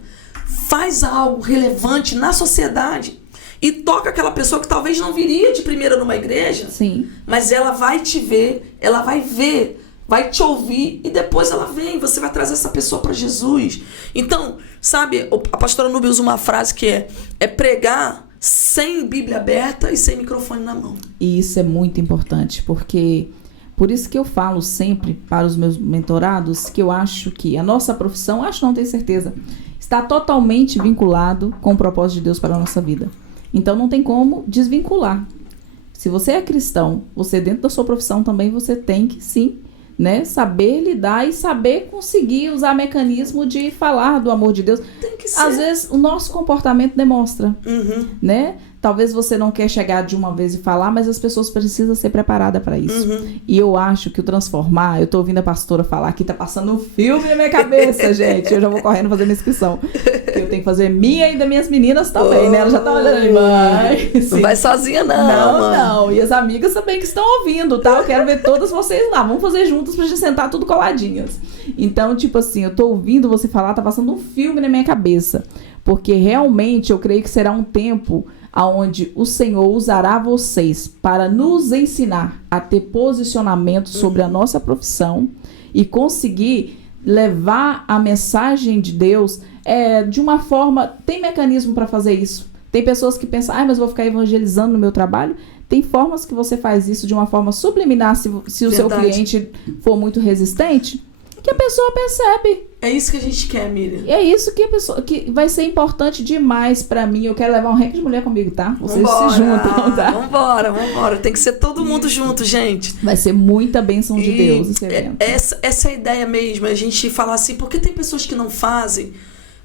faz algo relevante na sociedade e toca aquela pessoa que talvez não viria de primeira numa igreja, Sim. mas ela vai te ver, ela vai ver, vai te ouvir e depois ela vem, você vai trazer essa pessoa para Jesus. Então, sabe, a pastora Núbia usa uma frase que é pregar sem Bíblia aberta e sem microfone na mão. E isso é muito importante, porque por isso que eu falo sempre para os meus mentorados que eu acho que a nossa profissão, não tenho certeza, está totalmente vinculado com o propósito de Deus para a nossa vida. Então não tem como desvincular. Se você é cristão, você dentro da sua profissão também você tem que sim, né, saber lidar e saber conseguir usar mecanismo de falar do amor de Deus. Tem que ser. Às vezes o nosso comportamento demonstra, Uhum. né? Talvez você não quer chegar de uma vez e falar, mas as pessoas precisam ser preparadas para isso. Uhum. E eu acho que o transformar, eu tô ouvindo a pastora falar aqui, tá passando um filme na minha cabeça, gente. Eu já vou correndo fazer minha inscrição. Porque eu tenho que fazer minha e das minhas meninas também, né? Ela já tá olhando ali, mãe. Não Sim. vai sozinha não, mãe. Não. E as amigas também que estão ouvindo, tá? Eu quero ver todas vocês lá. Vamos fazer juntas pra gente sentar tudo coladinhas. Então, tipo assim, eu tô ouvindo você falar, tá passando um filme na minha cabeça. Porque realmente eu creio que será um tempo onde o Senhor usará vocês para nos ensinar a ter posicionamento sobre a nossa profissão e conseguir levar a mensagem de Deus de uma forma... Tem mecanismo para fazer isso. Tem pessoas que pensam, mas eu vou ficar evangelizando no meu trabalho. Tem formas que você faz isso de uma forma subliminar, se o seu Verdade. cliente for muito resistente, que a pessoa percebe. É isso que a gente quer, Miriam. E é isso que a pessoa que vai ser importante demais pra mim. Eu quero levar um ranking de mulher comigo, tá? Vocês se juntam, tá? Vambora. Tem que ser todo mundo junto, gente. Vai ser muita bênção de Deus esse evento. Essa é a ideia mesmo, a gente falar assim, porque tem pessoas que não fazem.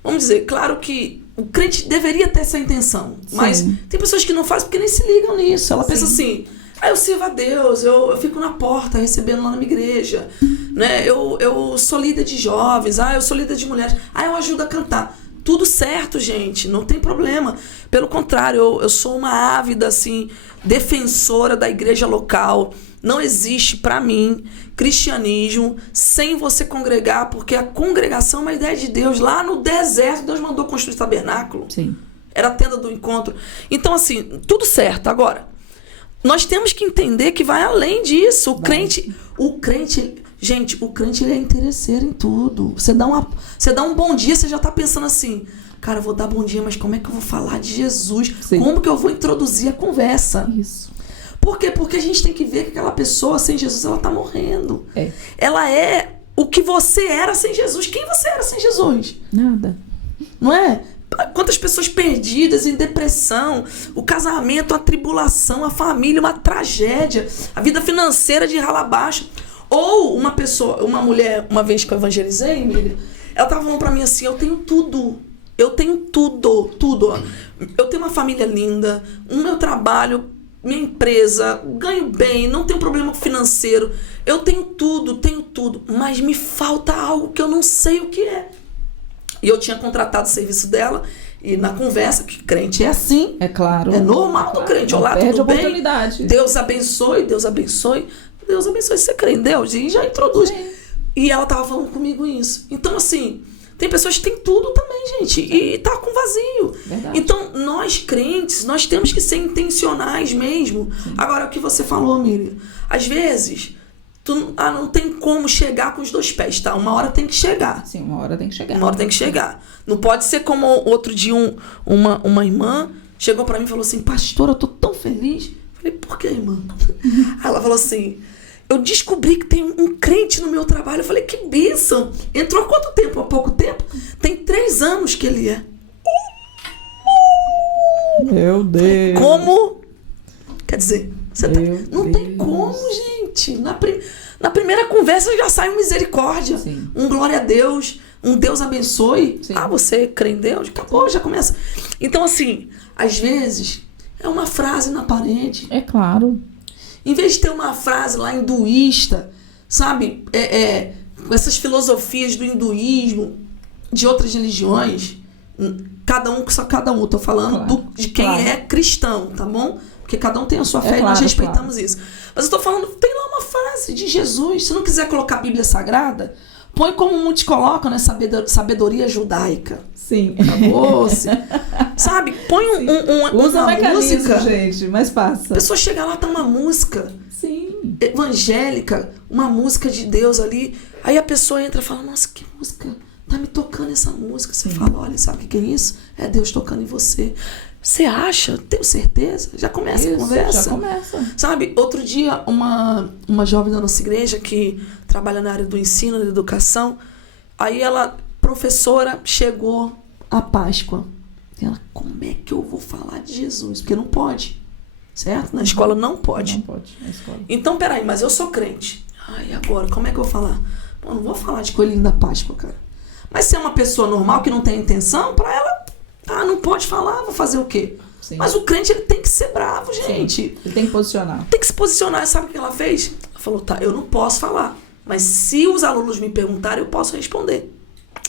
Vamos dizer, claro que o crente deveria ter essa intenção, mas Sim. tem pessoas que não fazem porque nem se ligam nisso. Ela pensa Sim. assim, eu sirvo a Deus, eu fico na porta recebendo lá na minha igreja, né? Eu sou líder de jovens, eu sou líder de mulheres, eu ajudo a cantar. Tudo certo, gente, não tem problema. Pelo contrário, eu sou uma ávida, assim, defensora da igreja local. Não existe, pra mim, cristianismo sem você congregar, porque a congregação é uma ideia de Deus. Lá no deserto, Deus mandou construir tabernáculo. Sim. Era a tenda do encontro. Então, assim, tudo certo. Agora, nós temos que entender que vai além disso. O crente, gente, o crente ele é interesseiro em tudo. Você dá um bom dia, você já tá pensando assim, cara, eu vou dar bom dia, mas como é que eu vou falar de Jesus? Sim. Como que eu vou introduzir a conversa? Isso. Por quê? Porque a gente tem que ver que aquela pessoa sem Jesus, ela tá morrendo. É. Ela é o que você era sem Jesus. Quem você era sem Jesus? Nada. Não é? Quantas pessoas perdidas em depressão, o casamento, a tribulação, a família, uma tragédia, a vida financeira de rala abaixo. Ou uma mulher, uma vez que eu evangelizei, Emília, ela tava falando pra mim assim, eu tenho tudo. Eu tenho tudo. Eu tenho uma família linda, o meu trabalho, minha empresa, ganho bem, não tenho problema financeiro. Eu tenho tudo, mas me falta algo que eu não sei o que é. E eu tinha contratado o serviço dela, e na conversa, que crente é assim. É claro. É normal do crente. Olá, perde tudo bem? Oportunidade. Deus abençoe. Deus abençoe você crê em Deus. E já introduz. Sim. E ela tava falando comigo isso. Então, assim, tem pessoas que têm tudo também, gente. E tá com vazio. Verdade. Então, nós crentes, nós temos que ser intencionais mesmo. Sim. Agora, o que você falou, Miriam, às vezes... não tem como chegar com os dois pés, tá? Uma hora tem que chegar. Sim, uma hora tem que chegar. Uma hora tem que chegar. Não pode ser como outro dia uma irmã chegou pra mim e falou assim, pastora, eu tô tão feliz. Falei, por que, irmã? Ela falou assim, eu descobri que tem um crente no meu trabalho. Eu falei, que bênção. Entrou há quanto tempo? Há pouco tempo? Tem 3 anos que ele é. Meu Deus. Como? Quer dizer, não tem Deus. como, gente. Na primeira conversa já sai um misericórdia. Sim. Um glória a Deus. Um Deus abençoe. Sim. Ah, você crê em Deus? Acabou, já começa. Então, assim, às vezes é uma frase na parede. É claro. Em vez de ter uma frase lá hinduísta, sabe? Essas filosofias do hinduísmo, de outras religiões, cada um. Tô falando Claro. de quem é cristão, tá bom? Porque cada um tem a sua fé e claro, nós respeitamos claro. isso. Mas eu tô falando, tem lá uma frase de Jesus. Se não quiser colocar a Bíblia Sagrada, põe como muitos colocam, né? Sabedoria judaica. Sim. Acabou-se. Sabe? Põe Usa uma mecanismo, música. gente, mas A passa. pessoa chega lá, tá uma música Sim. evangélica, uma música de Deus ali. Aí a pessoa entra e fala, nossa, que música, tá me tocando essa música. Você fala, olha, sabe o que é isso? É Deus tocando em você. Você acha? Tenho certeza. Já começa a conversa. Já começa. Sabe, outro dia, uma jovem da nossa igreja que trabalha na área do ensino, da educação, aí ela, professora, chegou à Páscoa. E ela, como é que eu vou falar de Jesus? Porque não pode. Certo? Na escola não pode. Não pode, na escola. Então, peraí, mas eu sou crente. Ai, agora, como é que eu vou falar? Pô, não vou falar de coelhinho da Páscoa, cara. Mas se é uma pessoa normal que não tem intenção, pra ela, não pode falar, vou fazer o quê? Sim. Mas o crente, ele tem que ser bravo, gente. Sim. Ele tem que posicionar. Tem que se posicionar. Sabe o que ela fez? Ela falou, tá, eu não posso falar. Mas se os alunos me perguntarem, eu posso responder.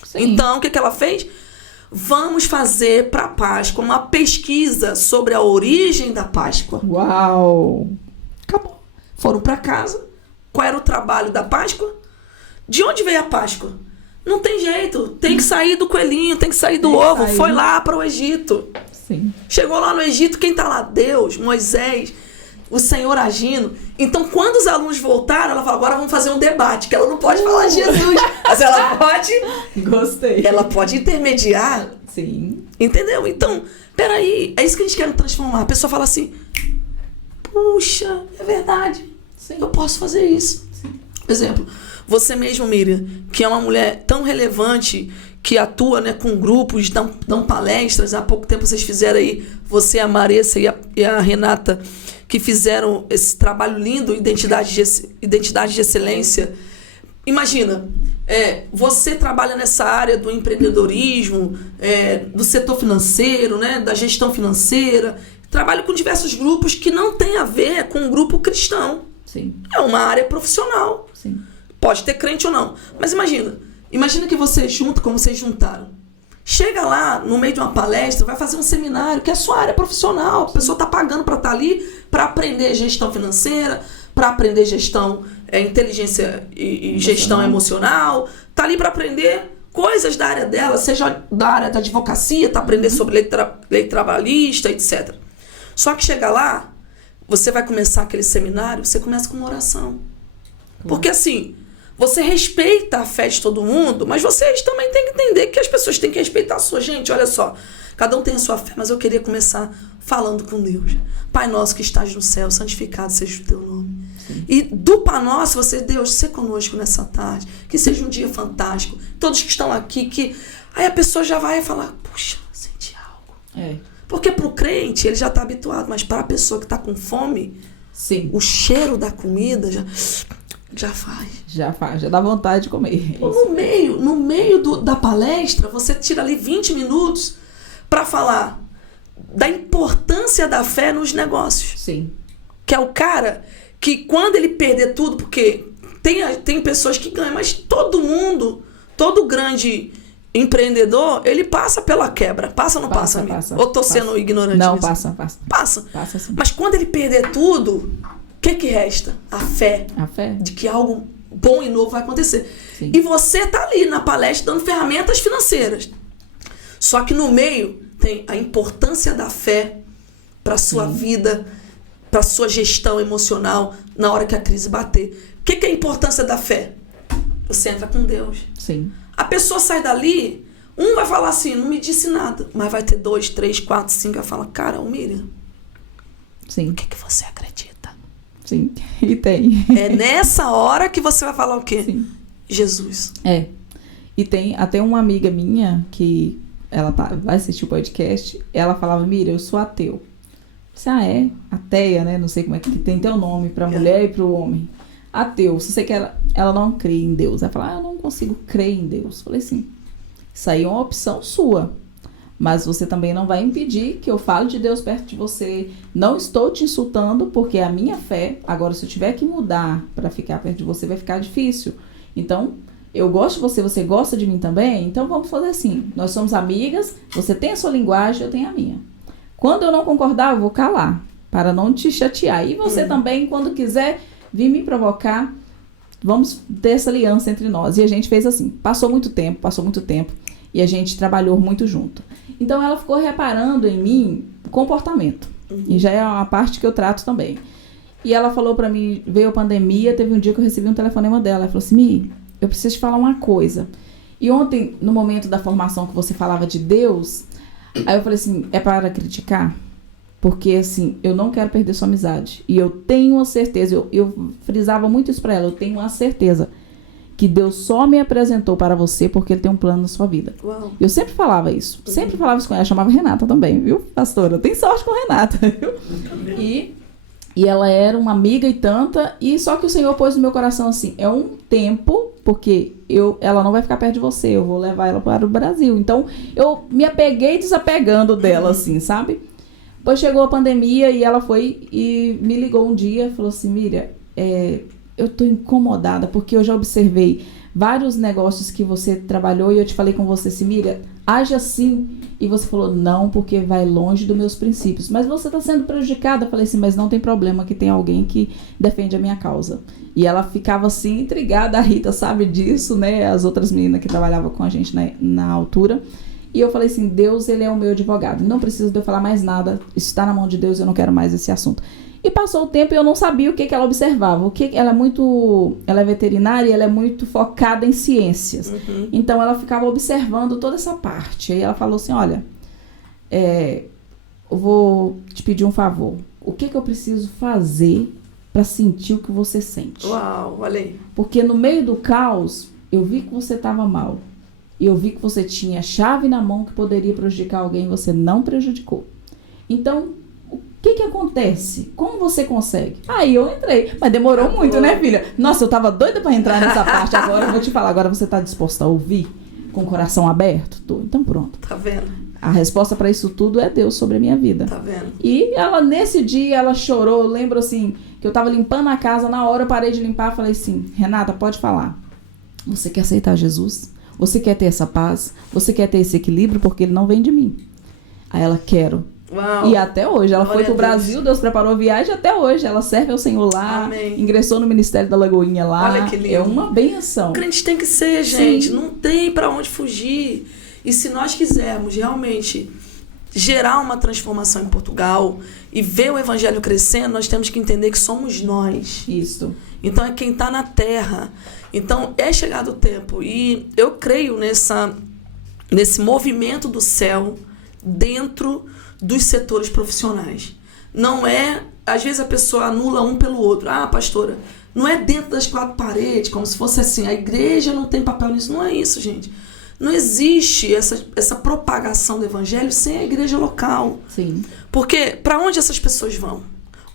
Sim. Então, o que ela fez? Vamos fazer para a Páscoa uma pesquisa sobre a origem da Páscoa. Uau! Acabou. Foram para casa. Qual era o trabalho da Páscoa? De onde veio a Páscoa? Não tem jeito. Tem que sair do coelhinho, tem que sair do ovo. sair. Foi lá para o Egito. Sim. Chegou lá no Egito, quem tá lá? Deus, Moisés, o Senhor agindo. Então, quando os alunos voltaram, ela falou, agora vamos fazer um debate, que ela não pode falar de Jesus, mas ela pode... Gostei. Ela pode intermediar. Sim. Entendeu? Então, peraí, é isso que a gente quer transformar. A pessoa fala assim, puxa, é verdade, Sim. eu posso fazer isso. Sim. Por exemplo, você mesmo, Miriam, que é uma mulher tão relevante, que atua, né, com grupos, dão palestras. Há pouco tempo vocês fizeram aí, você, a Maressa e a Renata, que fizeram esse trabalho lindo, Identidade de Excelência. Imagina, você trabalha nessa área do empreendedorismo, do setor financeiro, né, da gestão financeira, trabalha com diversos grupos que não tem a ver com um grupo cristão. Sim. É uma área profissional. Sim. Pode ter crente ou não. Mas imagina que você junta como vocês juntaram. Chega lá, no meio de uma palestra, vai fazer um seminário, que é a sua área profissional. A pessoa está pagando para estar ali, para aprender gestão financeira, para aprender gestão, inteligência e gestão emocional. Está ali para aprender coisas da área dela, seja da área da advocacia, está aprendendo sobre lei trabalhista, etc. Só que chega lá, você vai começar aquele seminário, você começa com uma oração. Porque assim, Você respeita a fé de todo mundo, mas vocês também têm que entender que as pessoas têm que respeitar a sua. Gente, olha só. Cada um tem a sua fé, mas eu queria começar falando com Deus. Pai nosso que estás no céu, santificado seja o teu nome. Sim. E do Pai Nosso, Deus, ser conosco nessa tarde. Que seja um dia fantástico. Todos que estão aqui, que... Aí a pessoa já vai falar, puxa, senti algo. Porque pro crente, ele já está habituado, mas para a pessoa que está com fome, sim, o cheiro da comida já faz. Já dá vontade de comer. No meio da palestra, você tira ali 20 minutos para falar da importância da fé nos negócios. Sim. Que é o cara que quando ele perder tudo, porque tem pessoas que ganham, mas todo grande empreendedor, ele passa pela quebra. Passa ou não passa, amigo? Passa. Ou tô sendo ignorante não, nisso? Passa. Passa sim. Mas quando ele perder tudo, o que resta? A fé. De que algo bom e novo vai acontecer. Sim. E você tá ali na palestra dando ferramentas financeiras. Só que no meio tem a importância da fé para sua vida, para sua gestão emocional na hora que a crise bater. O que é a importância da fé? Você entra com Deus. Sim. A pessoa sai dali, um vai falar assim, não me disse nada, mas vai ter 2, 3, 4, 5, vai falar, cara, Miriam, sim, o que você acredita? Sim, e tem. É nessa hora que você vai falar o quê? Sim. Jesus. E tem até uma amiga minha que ela vai assistir o podcast, ela falava, Miriam, eu sou ateu. Você ateia, né? Não sei como é que tem teu nome pra mulher e pro homem. Ateu, se você quer, ela não crê em Deus. Ela fala, eu não consigo crer em Deus. Falei assim, isso aí é uma opção sua. Mas você também não vai impedir que eu fale de Deus perto de você. Não estou te insultando, porque é a minha fé. Agora, se eu tiver que mudar para ficar perto de você, vai ficar difícil. Então, eu gosto de você, você gosta de mim também? Então, vamos fazer assim. Nós somos amigas, você tem a sua linguagem, eu tenho a minha. Quando eu não concordar, eu vou calar, para não te chatear. E você também, quando quiser vir me provocar, vamos ter essa aliança entre nós. E a gente fez assim. Passou muito tempo. E a gente trabalhou muito junto. Então, ela ficou reparando em mim o comportamento. E já é uma parte que eu trato também. E ela falou pra mim, veio a pandemia, teve um dia que eu recebi um telefonema dela. Ela falou assim, Mi, eu preciso te falar uma coisa. E ontem, no momento da formação que você falava de Deus, aí eu falei assim, é para criticar? Porque, assim, eu não quero perder sua amizade. E eu tenho a certeza, eu frisava muito isso pra ela, eu tenho a certeza que Deus só me apresentou para você porque Ele tem um plano na sua vida. Uau. Eu sempre falava isso. Sempre falava isso com ela. Chamava Renata também, viu, pastora? Tem sorte com Renata, viu? E ela era uma amiga e tanta. E só que o Senhor pôs no meu coração assim, é um tempo, porque ela não vai ficar perto de você. Eu vou levar ela para o Brasil. Então, eu me apeguei desapegando dela, assim, sabe? Depois chegou a pandemia e ela foi e me ligou um dia e falou assim, Miriam, eu tô incomodada porque eu já observei vários negócios que você trabalhou e eu te falei com você assim, Miriam, age assim. E você falou, não, porque vai longe dos meus princípios. Mas você tá sendo prejudicada. Eu falei assim, mas não tem problema, que tem alguém que defende a minha causa. E ela ficava assim, intrigada, a Rita sabe disso, né? As outras meninas que trabalhavam com a gente na altura. E eu falei assim, Deus, Ele é o meu advogado. Não precisa de eu falar mais nada. Isso está na mão de Deus, eu não quero mais esse assunto. E passou o tempo e eu não sabia o que ela observava. Ela é veterinária e ela é muito focada em ciências. Então, ela ficava observando toda essa parte. Aí ela falou assim, olha, eu vou te pedir um favor. O que eu preciso fazer para sentir o que você sente? Uau, olha aí. Porque no meio do caos, eu vi que você estava mal. E eu vi que você tinha chave na mão que poderia prejudicar alguém e você não prejudicou. Então, o que acontece? Como você consegue? Aí eu entrei, mas demorou muito, né, filha? Nossa, eu tava doida pra entrar nessa parte agora. Eu vou te falar, agora você tá disposta a ouvir? Com o coração aberto? Tô. Então pronto. Tá vendo? A resposta pra isso tudo é Deus sobre a minha vida. Tá vendo? E ela, nesse dia, ela chorou. Eu lembro, assim, que eu tava limpando a casa. Na hora eu parei de limpar e falei assim, Renata, pode falar. Você quer aceitar Jesus? Você quer ter essa paz? Você quer ter esse equilíbrio? Porque ele não vem de mim. Aí ela, quero. Uau. E até hoje, ela foi pro Deus. Brasil, Deus preparou a viagem, até hoje ela serve ao Senhor lá. Amém. Ingressou no Ministério da Lagoinha lá. Olha que lindo. É uma benção. O crente tem que ser, gente. Sim. Não tem pra onde fugir. E se nós quisermos realmente gerar uma transformação em Portugal e ver o evangelho crescendo, nós temos que entender que somos nós. Isso. Então é quem está na terra. Então é chegado o tempo. E eu creio nesse movimento do céu dentro dos setores profissionais. Não é... Às vezes a pessoa anula um pelo outro. Ah, pastora, não é dentro das quatro paredes, como se fosse assim, a igreja não tem papel nisso. Não é isso, gente. Não existe essa propagação do evangelho sem a igreja local. Sim. Porque para onde essas pessoas vão?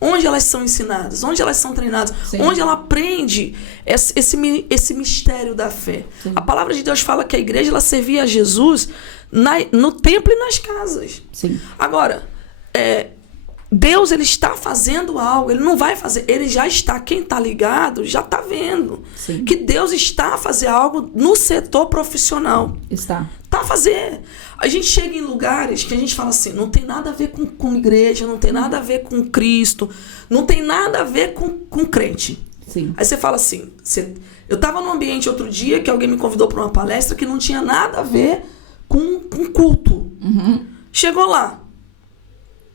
Onde elas são ensinadas? Onde elas são treinadas? Sim. Onde ela aprende esse mistério da fé? Sim. A palavra de Deus fala que a igreja ela servia a Jesus no templo e nas casas. Sim. Agora, Deus ele está fazendo algo, ele não vai fazer, ele já está, quem está ligado já está vendo. Sim. Que Deus está a fazer algo no setor profissional. Está. Tá a fazer. A gente chega em lugares que a gente fala assim, não tem nada a ver com igreja, não tem nada a ver com Cristo, não tem nada a ver com crente. Sim. Aí você fala assim, eu estava num ambiente outro dia que alguém me convidou para uma palestra que não tinha nada a ver com culto. Uhum. Chegou lá,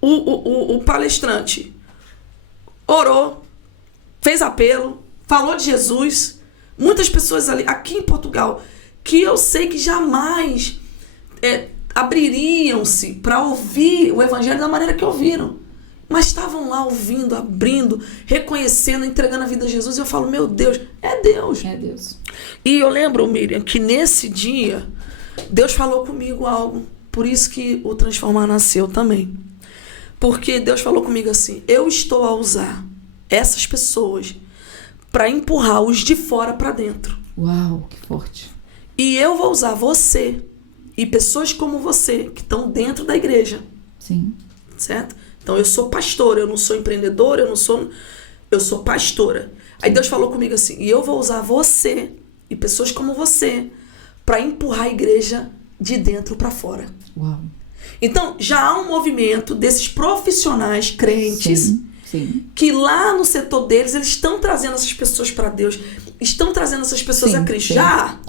o palestrante orou, fez apelo, falou de Jesus. Muitas pessoas ali, aqui em Portugal, que eu sei que jamais abririam-se para ouvir o evangelho da maneira que ouviram. Mas estavam lá ouvindo, abrindo, reconhecendo, entregando a vida a Jesus. E eu falo, meu Deus, é Deus. É Deus. E eu lembro, Miriam, que nesse dia, Deus falou comigo algo. Por isso que o Transformar nasceu também. Porque Deus falou comigo assim, eu estou a usar essas pessoas para empurrar os de fora para dentro. Uau, que forte. E eu vou usar você e pessoas como você, que estão dentro da igreja. Sim. Certo? Então eu sou pastora, eu não sou empreendedora, eu sou pastora. Aí Deus falou comigo assim, e eu vou usar você e pessoas como você para empurrar a igreja de dentro para fora. Uau. Então já há um movimento desses profissionais crentes, Sim. Sim. que lá no setor deles, eles estão trazendo essas pessoas para Deus, estão trazendo essas pessoas Sim, a Cristo. sim. Já?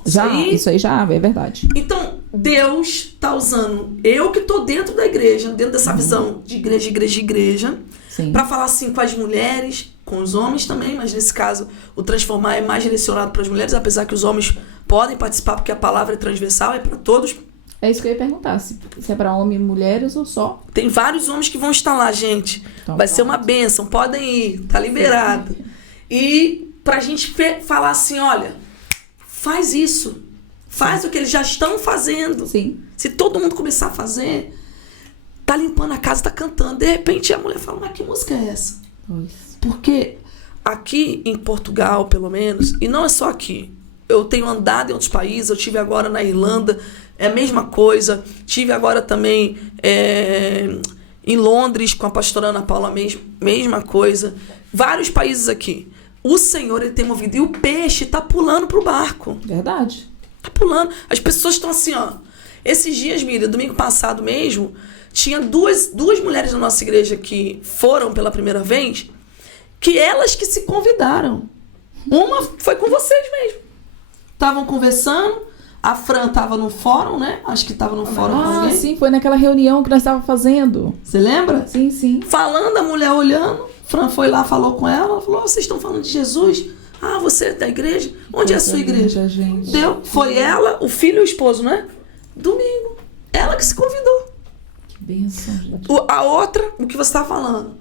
Isso aí já é verdade. Então, Deus está usando eu que estou dentro da igreja, dentro dessa visão de igreja, Sim. para falar assim com as mulheres, com os homens também, mas nesse caso o Transformar é mais direcionado para as mulheres, apesar que os homens podem participar, porque a palavra é transversal, é para todos. É isso que eu ia perguntar, se é para homens e mulheres ou só. Tem vários homens que vão estar lá, gente. Então, vai ser uma bênção, podem ir, tá liberado. E pra gente falar assim, olha, faz isso. Faz o que eles já estão fazendo. Sim. Se todo mundo começar a fazer, tá limpando a casa, tá cantando. De repente a mulher fala, mas que música é essa? Pois. Porque aqui em Portugal, pelo menos, e não é só aqui, eu tenho andado em outros países, eu estive agora na Irlanda, é a mesma coisa, tive agora também em Londres com a pastora Ana Paula, mesma coisa, vários países aqui. O Senhor, ele tem movido, e o peixe tá pulando pro barco. Verdade. Tá pulando. As pessoas estão assim, ó. Esses dias, Miriam, domingo passado mesmo, tinha duas mulheres da nossa igreja que foram pela primeira vez, que elas que se convidaram. Uma foi com vocês mesmo. Estavam conversando, a Fran estava no fórum, né? Acho que estava no fórum com alguém. Sim, foi naquela reunião que nós estávamos fazendo. Você lembra? Sim, sim. Falando, a mulher olhando, Fran foi lá, falou com ela falou, vocês estão falando de Jesus? Ah, você é da igreja? Onde é a sua igreja? Gente. Foi ela, o filho e o esposo, né? Domingo. Ela que se convidou. Que bênção, gente. A outra, o que você estava falando,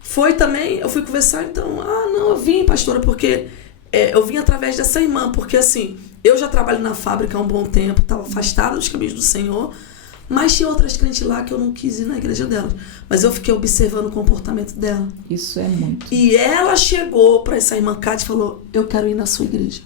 foi também, eu fui conversar, então, não, eu vim, pastora, porque eu vim através dessa irmã, porque assim, eu já trabalho na fábrica há um bom tempo, estava afastada dos caminhos do Senhor, mas tinha outras crentes lá que eu não quis ir na igreja delas. Mas eu fiquei observando o comportamento dela. Isso é muito. E ela chegou para essa irmã Cátia e falou, eu quero ir na sua igreja.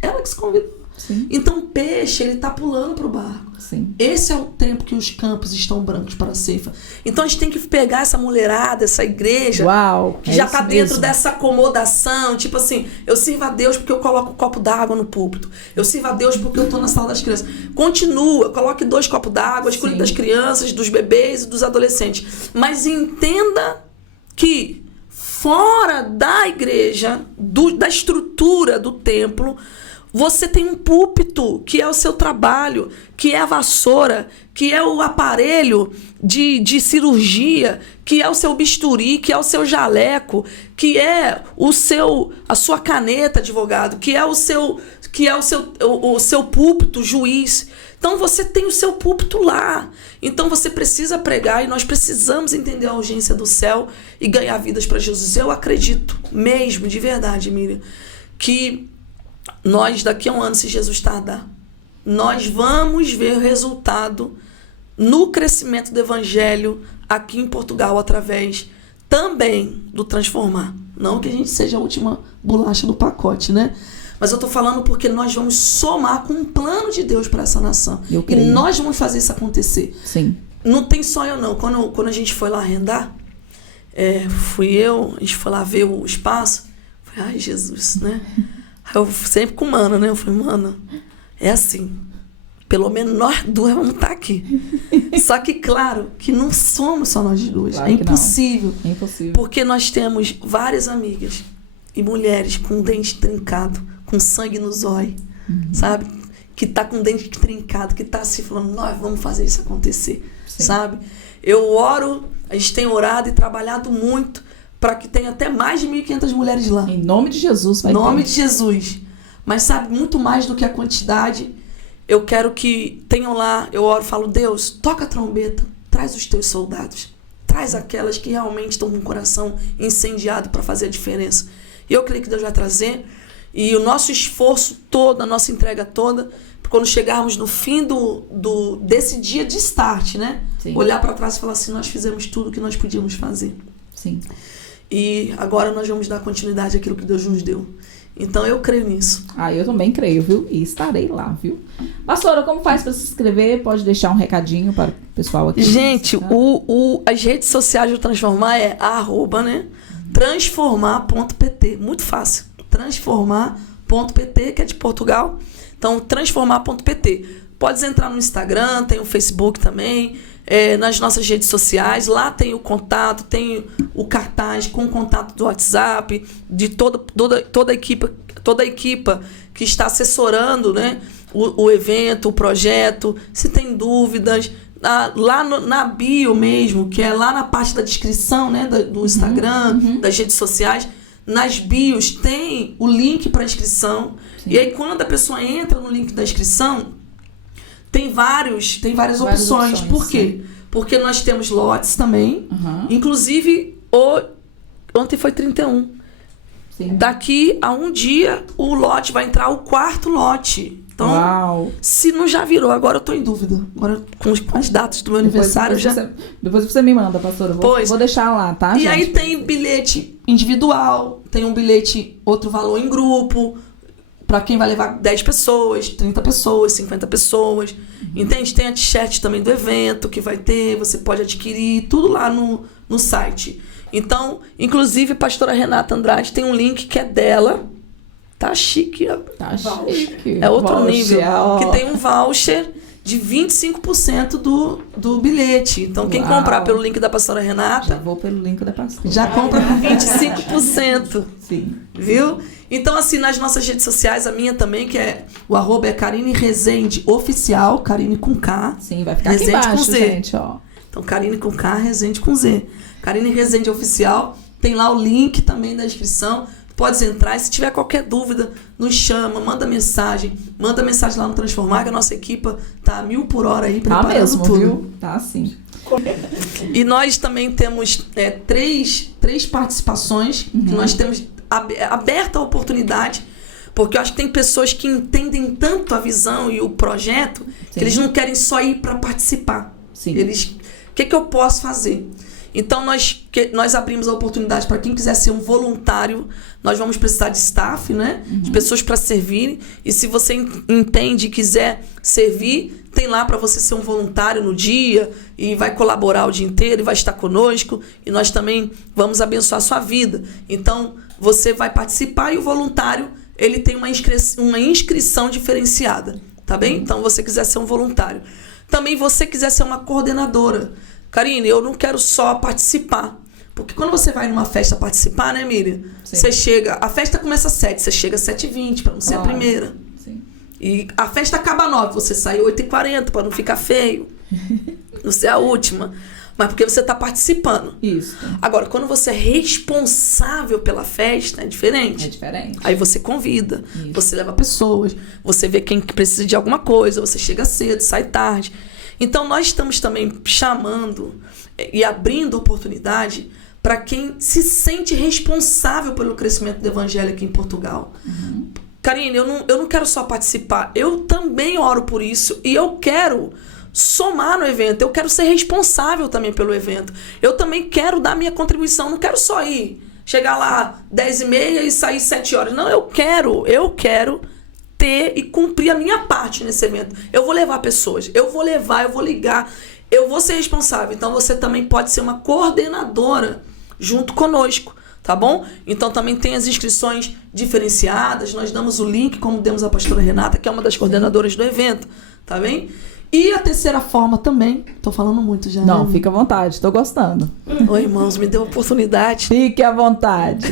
Ela que se convidou. Sim. Então o peixe, ele tá pulando pro barco. Sim. Esse é o tempo que os campos estão brancos para a ceifa. Então a gente tem que pegar essa mulherada, essa igreja, Uau, que já isso tá dentro mesmo. dessa acomodação, tipo assim, eu sirvo a Deus porque eu coloco um copo d'água no púlpito. Eu sirvo a Deus porque eu tô na sala das crianças. Continua, coloque 2 copos d'água, cuide Sim. das crianças, dos bebês e dos adolescentes. Mas entenda que fora da igreja, da estrutura do templo, Você tem um púlpito, que é o seu trabalho, que é a vassoura, que é o aparelho de cirurgia, que é o seu bisturi, que é o seu jaleco, que é a sua caneta, advogado, que é o seu púlpito, juiz. Então você tem o seu púlpito lá. Então você precisa pregar e nós precisamos entender a urgência do céu e ganhar vidas para Jesus. Eu acredito mesmo, de verdade, Miriam, que nós, daqui a um ano, se Jesus tardar, nós vamos ver o resultado no crescimento do evangelho aqui em Portugal, através também do transformar. Não que a gente seja a última bolacha do pacote, né? Mas eu tô falando porque nós vamos somar com um plano de Deus para essa nação. Eu creio. E nós vamos fazer isso acontecer. Sim. Não tem só eu, não. Quando a gente foi lá arrendar, a gente foi lá ver o espaço. Falei, ai, Jesus, né? Eu sempre com Mana, né? Eu falei, Mana, é assim. Pelo menos nós duas vamos estar aqui. Só que, claro, que não somos só nós duas. Claro é impossível. É impossível. Porque nós temos várias amigas e mulheres com o dente trincado, com sangue nos olhos, sabe? Que tá com o dente trincado, que tá assim falando, nós vamos fazer isso acontecer, sabe? Eu oro, a gente tem orado e trabalhado muito para que tenha até mais de 1.500 mulheres lá. Em nome de Jesus, vai Em nome ter. de Jesus. Mas sabe, muito mais do que a quantidade, eu quero que tenham lá, eu oro, falo, Deus, toca a trombeta, traz os teus soldados, traz aquelas que realmente estão com o coração incendiado para fazer a diferença. E eu creio que Deus vai trazer, e o nosso esforço todo, a nossa entrega toda, quando chegarmos no fim desse dia de start, né? Sim. Olhar para trás e falar assim, nós fizemos tudo o que nós podíamos fazer. Sim. E agora nós vamos dar continuidade àquilo que Deus nos deu. Então eu creio nisso. Eu também creio, viu? E estarei lá, viu? Pastora, como faz para se inscrever? Pode deixar um recadinho para o pessoal aqui. Gente, as redes sociais do Transformar é @, transformar.pt. Muito fácil. Transformar.pt, que é de Portugal. Então, transformar.pt. Pode entrar no Instagram, tem o Facebook também, nas nossas redes sociais. Lá tem o contato, tem o cartaz com o contato do WhatsApp, de toda a equipa que está assessorando, né, o evento, o projeto. Se tem dúvidas, lá na bio mesmo, que é lá na parte da descrição, né, do Instagram, das redes sociais, nas bios tem o link para inscrição. Sim. E aí quando a pessoa entra no link da inscrição, tem várias opções. Por quê? Sim. Porque nós temos lotes também. Inclusive, ontem foi 31. Sim. Daqui a um dia, o lote vai entrar, o 4º lote. Então, uau. Se não já virou, agora eu tô em dúvida. Agora, com as datas do meu aniversário, depois você me manda, pastora. Vou deixar lá, tá, E gente? aí tem bilhete individual, tem um bilhete, outro valor em grupo, para quem vai levar 10 pessoas, 30 pessoas, 50 pessoas. Entende? Tem a t-shirt também do evento que vai ter, você pode adquirir, tudo lá no site. Então, inclusive, a pastora Renata Andrade tem um link que é dela. Tá chique, ó. Tá chique. É outro voucher, nível. ó. Que tem um voucher de 25% do bilhete. Então, quem comprar pelo link da pastora Renata... Já vou pelo link da pastora. Já compra com 25%. Sim. Viu? Então, assim, nas nossas redes sociais, a minha também, que é o @ é Karine Rezende Oficial, Karine com K. Sim, vai ficar Rezende aqui embaixo, com Z. gente, ó. Então, Karine com K, Rezende com Z. Karine Rezende Oficial. Tem lá o link também da inscrição. Pode entrar, e se tiver qualquer dúvida, nos chama, manda mensagem lá no Transformar, que a nossa equipa tá a 1000 por hora aí, preparando mesmo, tudo. viu? Tá sim. E nós também temos 3 participações, que nós temos aberta a oportunidade, porque eu acho que tem pessoas que entendem tanto a visão e o projeto, que eles não querem só ir para participar. Sim. O que eu posso fazer? Então, nós abrimos a oportunidade para quem quiser ser um voluntário. Nós vamos precisar de staff, né? De pessoas para servirem. E se você entende e quiser servir, tem lá para você ser um voluntário no dia e vai colaborar o dia inteiro e vai estar conosco. E nós também vamos abençoar a sua vida. Então, você vai participar e o voluntário, ele tem uma inscrição diferenciada, tá bem? Então, você quiser ser um voluntário. Também você quiser ser uma coordenadora. Karine, eu não quero só participar. Porque quando você vai numa festa participar, né, Miriam? Sim. Você chega... A festa começa às 7, você chega às 7h20, para não ser a primeira. Sim. E a festa acaba 9, você sai 8h40 para não ficar feio. Não ser a última. Mas porque você está participando. Isso. Agora, quando você é responsável pela festa, é diferente. É diferente. Aí você convida, Isso. você leva pessoas, você vê quem precisa de alguma coisa, você chega cedo, sai tarde. Então, nós estamos também chamando e abrindo oportunidade para quem se sente responsável pelo crescimento do evangelho aqui em Portugal. Karine, eu não quero só participar, eu também oro por isso e eu quero somar no evento, eu quero ser responsável também pelo evento. Eu também quero dar minha contribuição, não quero só ir, chegar lá 10h30 e sair 7 horas. Não, eu quero ter e cumprir a minha parte nesse evento. Eu vou levar pessoas, eu vou ligar, eu vou ser responsável. Então você também pode ser uma coordenadora junto conosco, tá bom? Então também tem as inscrições diferenciadas, nós damos o link, como demos a pastora Renata, que é uma das coordenadoras do evento, tá bem? E a terceira forma também, tô falando muito já. Não, né? fica à vontade, tô gostando. Oi, irmãos, me deu a oportunidade. Fique à vontade.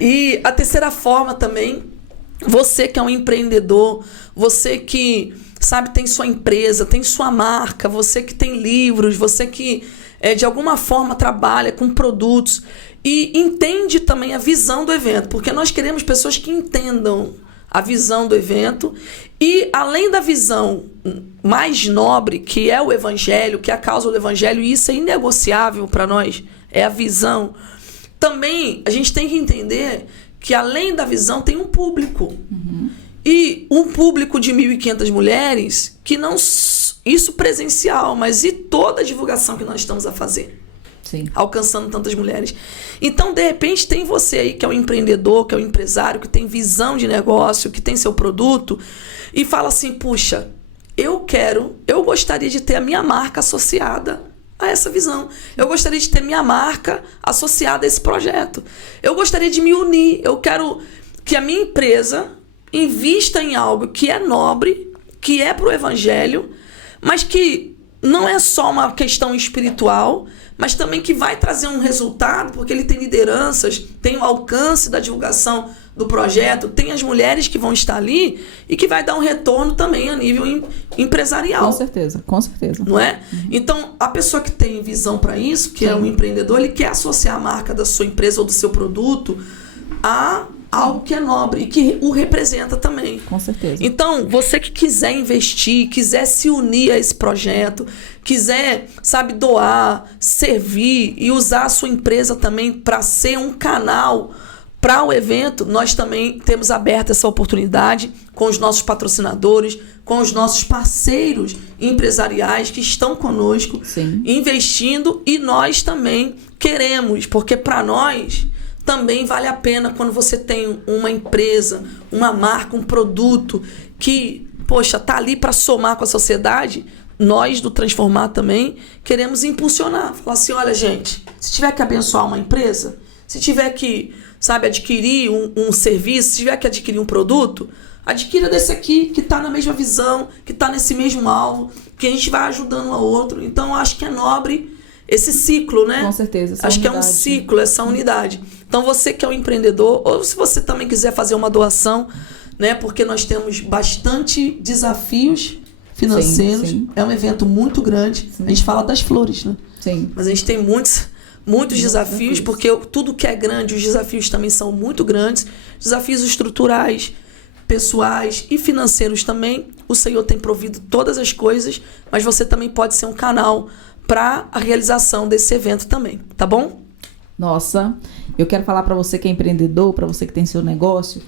E a terceira forma também, você que é um empreendedor, você que, sabe, tem sua empresa, tem sua marca, você que tem livros, você que de alguma forma trabalha com produtos e entende também a visão do evento, porque nós queremos pessoas que entendam a visão do evento e, além da visão mais nobre, que é o evangelho, que é a causa do evangelho, e isso é inegociável para nós, é a visão, também a gente tem que entender que, além da visão, tem um público. E um público de 1.500 mulheres, que não... Isso presencial, mas e toda a divulgação que nós estamos a fazer? Sim. Alcançando tantas mulheres. Então, de repente, tem você aí que é um empreendedor, que é um empresário, que tem visão de negócio, que tem seu produto, e fala assim, puxa, eu gostaria de ter a minha marca associada a essa visão. Eu gostaria de ter minha marca associada a esse projeto. Eu gostaria de me unir. Eu quero que a minha empresa invista em algo que é nobre, que é para o evangelho, mas que não é só uma questão espiritual, mas também que vai trazer um resultado, porque ele tem lideranças, tem o alcance da divulgação do projeto, tem as mulheres que vão estar ali e que vai dar um retorno também a nível empresarial. Com certeza, com certeza. Não é? Então, a pessoa que tem visão para isso, que é um empreendedor, ele quer associar a marca da sua empresa ou do seu produto a algo que é nobre e que o representa também. Com certeza. Então, você que quiser investir, quiser se unir a esse projeto, quiser, sabe, doar, servir e usar a sua empresa também para ser um canal para o evento, nós também temos aberto essa oportunidade com os nossos patrocinadores, com os nossos parceiros empresariais que estão conosco, Sim. investindo, e nós também queremos, porque para nós também vale a pena quando você tem uma empresa, uma marca, um produto que, poxa, tá ali para somar com a sociedade. Nós do Transformar também queremos impulsionar. Falar assim, olha, gente, se tiver que abençoar uma empresa, se tiver que, sabe, adquirir um serviço, se tiver que adquirir um produto, adquira desse aqui, que está na mesma visão, que está nesse mesmo alvo, que a gente vai ajudando um ao outro. Então, eu acho que é nobre esse ciclo, né? Com certeza. Acho que é um ciclo, essa unidade. Então, você que é um empreendedor, ou se você também quiser fazer uma doação, né? Porque nós temos bastante desafios financeiros. Sim. É um evento muito grande. Sim. A gente fala das flores, né? Sim. Mas a gente tem muitos desafios, porque tudo que é grande, os desafios também são muito grandes. Desafios estruturais, pessoais e financeiros também. O Senhor tem provido todas as coisas, mas você também pode ser um canal para a realização desse evento também, tá bom? Nossa, eu quero falar para você que é empreendedor, para você que tem seu negócio,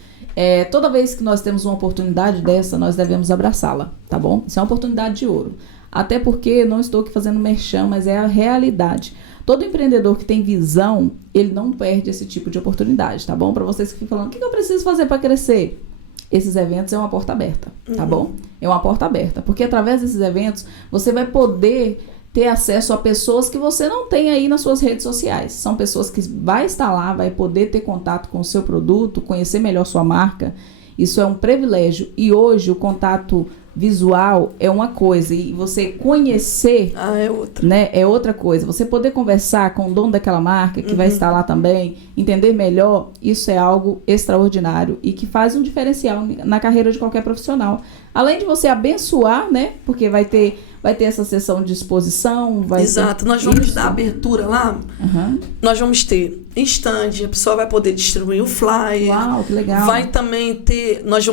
toda vez que nós temos uma oportunidade dessa, nós devemos abraçá-la, tá bom? Isso é uma oportunidade de ouro. Até porque não estou aqui fazendo merchan, mas é a realidade. Todo empreendedor que tem visão, ele não perde esse tipo de oportunidade, tá bom? Para vocês que ficam falando, o que eu preciso fazer para crescer? Esses eventos é uma porta aberta, tá bom? É uma porta aberta, porque através desses eventos, você vai poder ter acesso a pessoas que você não tem aí nas suas redes sociais. São pessoas que vai estar lá, vai poder ter contato com o seu produto, conhecer melhor sua marca. Isso é um privilégio. E hoje o contato visual é uma coisa e você conhecer, É outra. né, é outra coisa. Você poder conversar com o dono daquela marca que vai estar lá também, entender melhor, isso é algo extraordinário e que faz um diferencial na carreira de qualquer profissional. Além de você abençoar, né, porque vai ter essa sessão de exposição. Exato, nós vamos dar abertura lá. Uhum. Nós vamos ter stand, a pessoa vai poder distribuir o flyer. Uau, que legal. Vai também ter, nós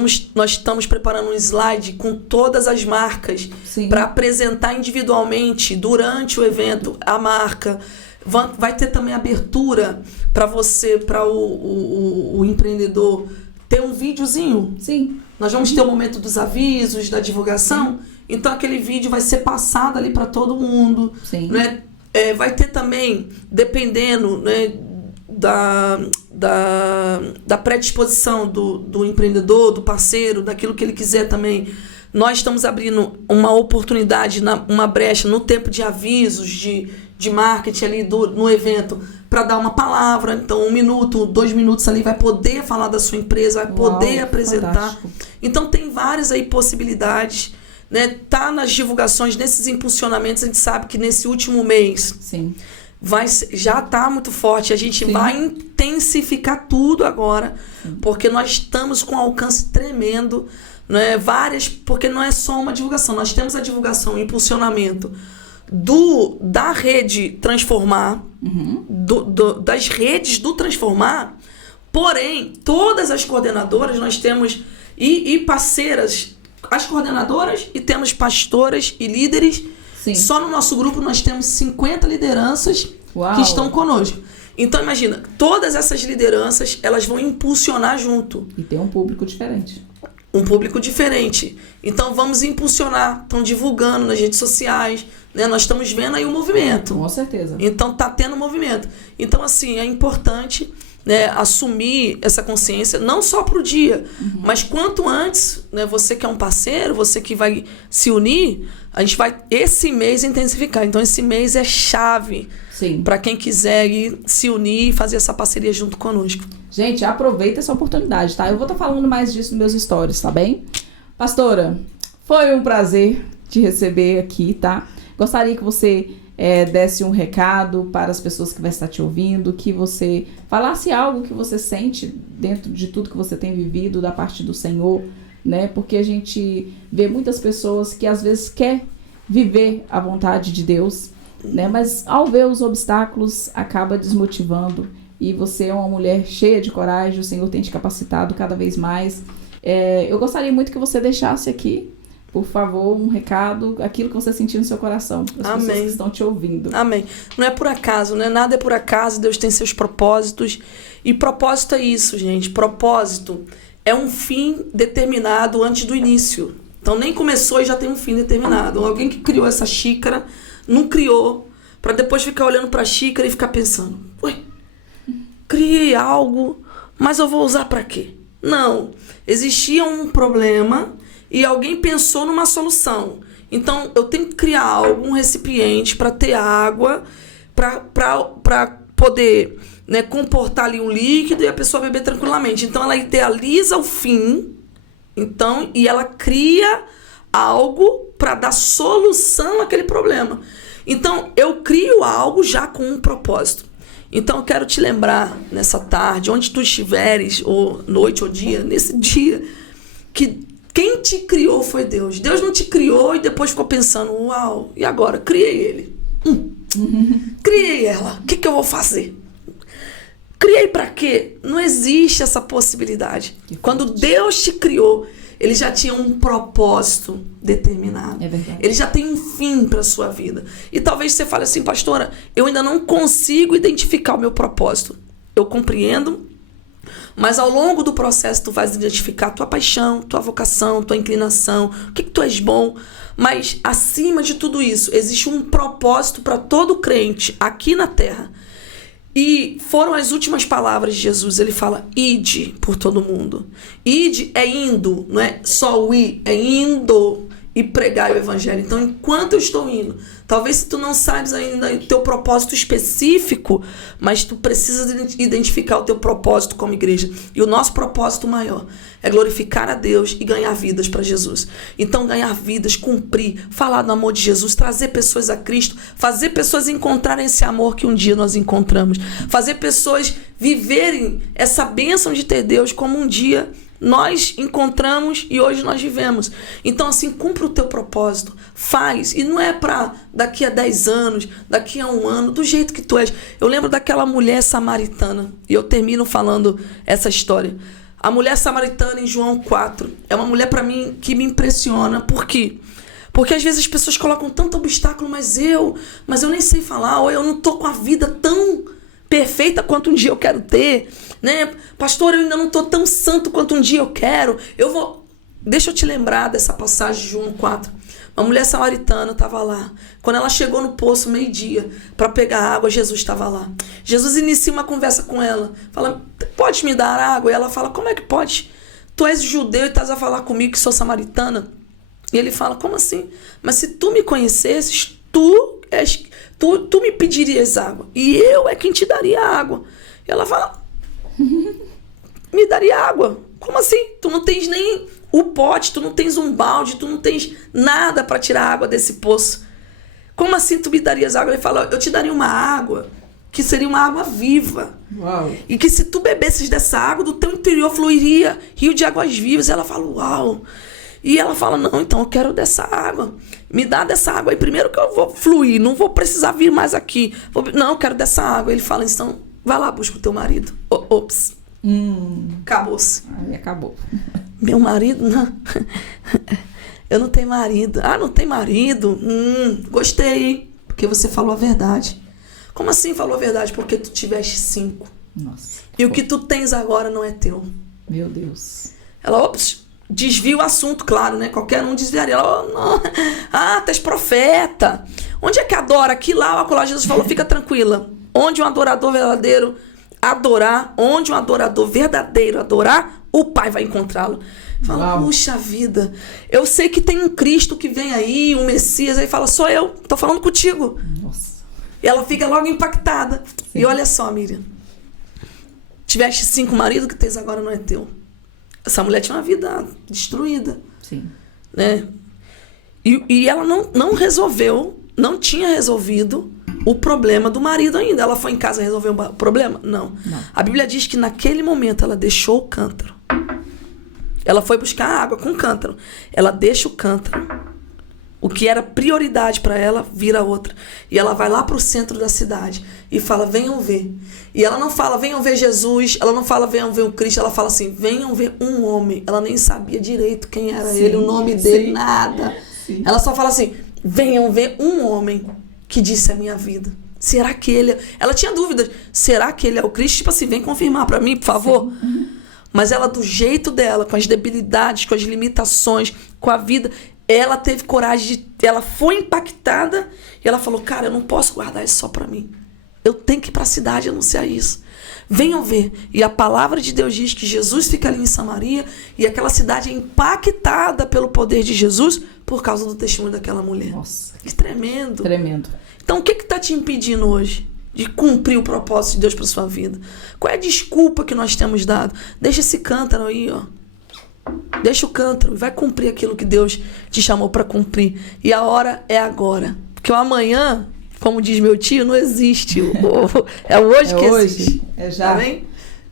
estamos preparando um slide com todas as marcas para apresentar individualmente durante o evento a marca. Vai ter também abertura para você, para o empreendedor ter um videozinho. Sim. Nós vamos ter o momento dos avisos, da divulgação. Então aquele vídeo vai ser passado ali para todo mundo. Sim. Né? Vai ter também, dependendo, né, da predisposição do empreendedor, do parceiro, daquilo que ele quiser também. Nós estamos abrindo uma oportunidade, uma brecha no tempo de avisos, de marketing ali no evento, para dar uma palavra. Então, 1 minuto, 2 minutos ali, vai poder falar da sua empresa, vai poder apresentar. Fantástico. Então, tem várias aí possibilidades. Né? Tá nas divulgações, nesses impulsionamentos, a gente sabe que nesse último mês já tá muito forte. A gente vai intensificar tudo agora, porque nós estamos com um alcance tremendo, né? Porque não é só uma divulgação, nós temos a divulgação, o impulsionamento da rede Transformar, das redes do Transformar, porém, todas as coordenadoras nós temos e parceiras, as coordenadoras, e temos pastoras e líderes. Sim. Só no nosso grupo nós temos 50 lideranças que estão conosco. Então imagina, todas essas lideranças, elas vão impulsionar junto. E tem um público diferente. Um público diferente. Então vamos impulsionar, estão divulgando nas redes sociais, né? Nós estamos vendo aí o movimento. Com certeza. Então tá tendo movimento. Então assim, é importante, né, assumir essa consciência, não só para o dia, mas quanto antes, né, você que é um parceiro, você que vai se unir, a gente vai esse mês intensificar. Então esse mês é chave para quem quiser ir se unir e fazer essa parceria junto conosco. Gente, aproveita essa oportunidade, tá? Eu vou estar falando mais disso nos meus stories, tá bem? Pastora, foi um prazer te receber aqui, tá? Gostaria que você desse um recado para as pessoas que vão estar te ouvindo, que você falasse algo que você sente dentro de tudo que você tem vivido da parte do Senhor, né? Porque a gente vê muitas pessoas que às vezes quer viver a vontade de Deus, né? Mas ao ver os obstáculos acaba desmotivando. E você é uma mulher cheia de coragem, o Senhor tem te capacitado cada vez mais. Eu gostaria muito que você deixasse aqui, por favor, um recado, aquilo que você sentiu no seu coração, para as pessoas que estão te ouvindo. Amém. Não é por acaso, né? Nada é por acaso, Deus tem seus propósitos. E propósito é isso, gente. Propósito é um fim determinado antes do início. Então nem começou e já tem um fim determinado. Alguém que criou essa xícara, não criou, para depois ficar olhando para a xícara e ficar pensando, ué, criei algo, mas eu vou usar para quê? Não. Existia um problema e alguém pensou numa solução. Então, eu tenho que criar algo, um recipiente para ter água, para poder, né, comportar ali um líquido e a pessoa beber tranquilamente. Então, ela idealiza o fim, então, e ela cria algo para dar solução àquele problema. Então, eu crio algo já com um propósito. Então, eu quero te lembrar nessa tarde, onde tu estiveres, ou noite ou dia, nesse dia, que quem te criou foi Deus. Deus não te criou e depois ficou pensando, uau, e agora? Criei ele. Criei ela. O que eu vou fazer? Criei para quê? Não existe essa possibilidade. Quando Deus te criou, Ele já tinha um propósito determinado. É verdade. Ele já tem um fim para a sua vida. E talvez você fale assim, pastora, eu ainda não consigo identificar o meu propósito. Eu compreendo, mas ao longo do processo tu vais identificar tua paixão, tua vocação, tua inclinação, o que tu és bom. Mas acima de tudo isso, existe um propósito para todo crente aqui na terra. E foram as últimas palavras de Jesus. Ele fala, ide por todo mundo. Ide é indo, não é só o ir, é indo. e pregar o evangelho. Então, enquanto eu estou indo, talvez se tu não sabes ainda o teu propósito específico, mas tu precisa identificar o teu propósito como igreja. E o nosso propósito maior é glorificar a Deus e ganhar vidas para Jesus. Então, ganhar vidas, cumprir, falar do amor de Jesus, trazer pessoas a Cristo, fazer pessoas encontrarem esse amor que um dia nós encontramos, fazer pessoas viverem essa bênção de ter Deus como um dia nós encontramos e hoje nós vivemos. Então, assim, cumpra o teu propósito, faz. E não é para daqui a 10 anos, daqui a 1 ano, do jeito que tu és. Eu lembro daquela mulher samaritana, e eu termino falando essa história. A mulher samaritana em João 4 é uma mulher para mim que me impressiona. Por quê? Porque às vezes as pessoas colocam tanto obstáculo, mas eu nem sei falar, ou eu não tô com a vida tão perfeita quanto um dia eu quero ter, né? Pastor, eu ainda não tô tão santo quanto um dia eu quero. Deixa eu te lembrar dessa passagem de João 4. Uma mulher samaritana estava lá. Quando ela chegou no poço, meio-dia, para pegar água, Jesus estava lá. Jesus inicia uma conversa com ela. Fala, pode me dar água? E ela fala, como é que pode? Tu és judeu e estás a falar comigo que sou samaritana? E ele fala, como assim? Mas se tu me conhecesses, tu me pedirias água. E eu é quem te daria água. E ela fala, me daria água? Como assim? Tu não tens nem o pote, tu não tens um balde, tu não tens nada para tirar água desse poço. Como assim tu me darias água? Ele fala, eu te daria uma água que seria uma água viva. Uau. E que se tu bebesses dessa água, do teu interior fluiria rio de águas vivas. E ela fala, uau. E ela fala, não, então eu quero dessa água. Me dá dessa água aí primeiro que eu vou fluir. Não vou precisar vir mais aqui. Não, eu quero dessa água. Ele fala, então, vai lá, busca o teu marido. Ops. Acabou-se. Aí acabou. Meu marido? Não. Eu não tenho marido. Ah, não tem marido? Gostei, hein? Porque você falou a verdade. Como assim falou a verdade? Porque tu tiveste 5. Nossa. E o que tu tens agora não é teu. Meu Deus. Ela, desvia o assunto, claro, né? Qualquer um desviaria. Ela, não. Ah, tu és profeta. Onde é que adora? Aqui lá, acolá, Jesus falou, fica tranquila. Onde um adorador verdadeiro adorar, onde um adorador verdadeiro adorar, o Pai vai encontrá-lo. Fala, puxa vida, eu sei que tem um Cristo que vem aí, um Messias, aí fala, sou eu, tô falando contigo. Nossa. E ela fica logo impactada. Sim. E olha só, Miriam, tiveste 5 maridos, que tens agora não é teu. Essa mulher tinha uma vida destruída. Sim. Né? E ela não resolveu, não tinha resolvido o problema do marido ainda. Ela foi em casa resolver o problema? Não. A Bíblia diz que naquele momento ela deixou o cântaro. Ela foi buscar água com o cântaro. Ela deixa o cântaro. O que era prioridade para ela vira outra. E ela vai lá para o centro da cidade e fala, venham ver. E ela não fala, venham ver Jesus. Ela não fala, venham ver o Cristo. Ela fala assim, venham ver um homem. Ela nem sabia direito quem era ele, o nome dele, nada. Sim. Ela só fala assim, venham ver um homem que disse a minha vida. Será que ele... Ela tinha dúvidas. Será que ele é o Cristo? Tipo assim, vem confirmar para mim, por favor. Mas ela, do jeito dela, com as debilidades, com as limitações, com a vida... Ela teve coragem ela foi impactada e ela falou, cara, eu não posso guardar isso só para mim. Eu tenho que ir para a cidade anunciar isso. Venham ver. E a palavra de Deus diz que Jesus fica ali em Samaria e aquela cidade é impactada pelo poder de Jesus por causa do testemunho daquela mulher. Nossa. Que tremendo. Tremendo. Então, o que está te impedindo hoje de cumprir o propósito de Deus para sua vida? Qual é a desculpa que nós temos dado? Deixa esse cântaro aí, ó. Deixa o cântaro e vai cumprir aquilo que Deus te chamou para cumprir. E a hora é agora. Porque o amanhã, como diz meu tio, não existe. É hoje que existe. É já. Tá bem?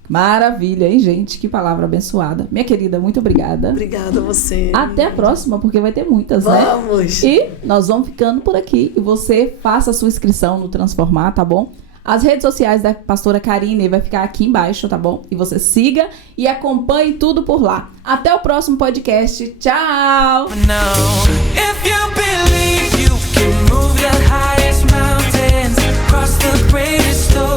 Maravilha, hein, gente? Que palavra abençoada. Minha querida, muito obrigada. Obrigada a você. Até a próxima, porque vai ter muitas, Vamos. né? E nós vamos ficando por aqui. E você faça a sua inscrição no Transformar, tá bom? As redes sociais da pastora Karine vai ficar aqui embaixo, tá bom? E você siga e acompanhe tudo por lá. Até o próximo podcast. Tchau! Now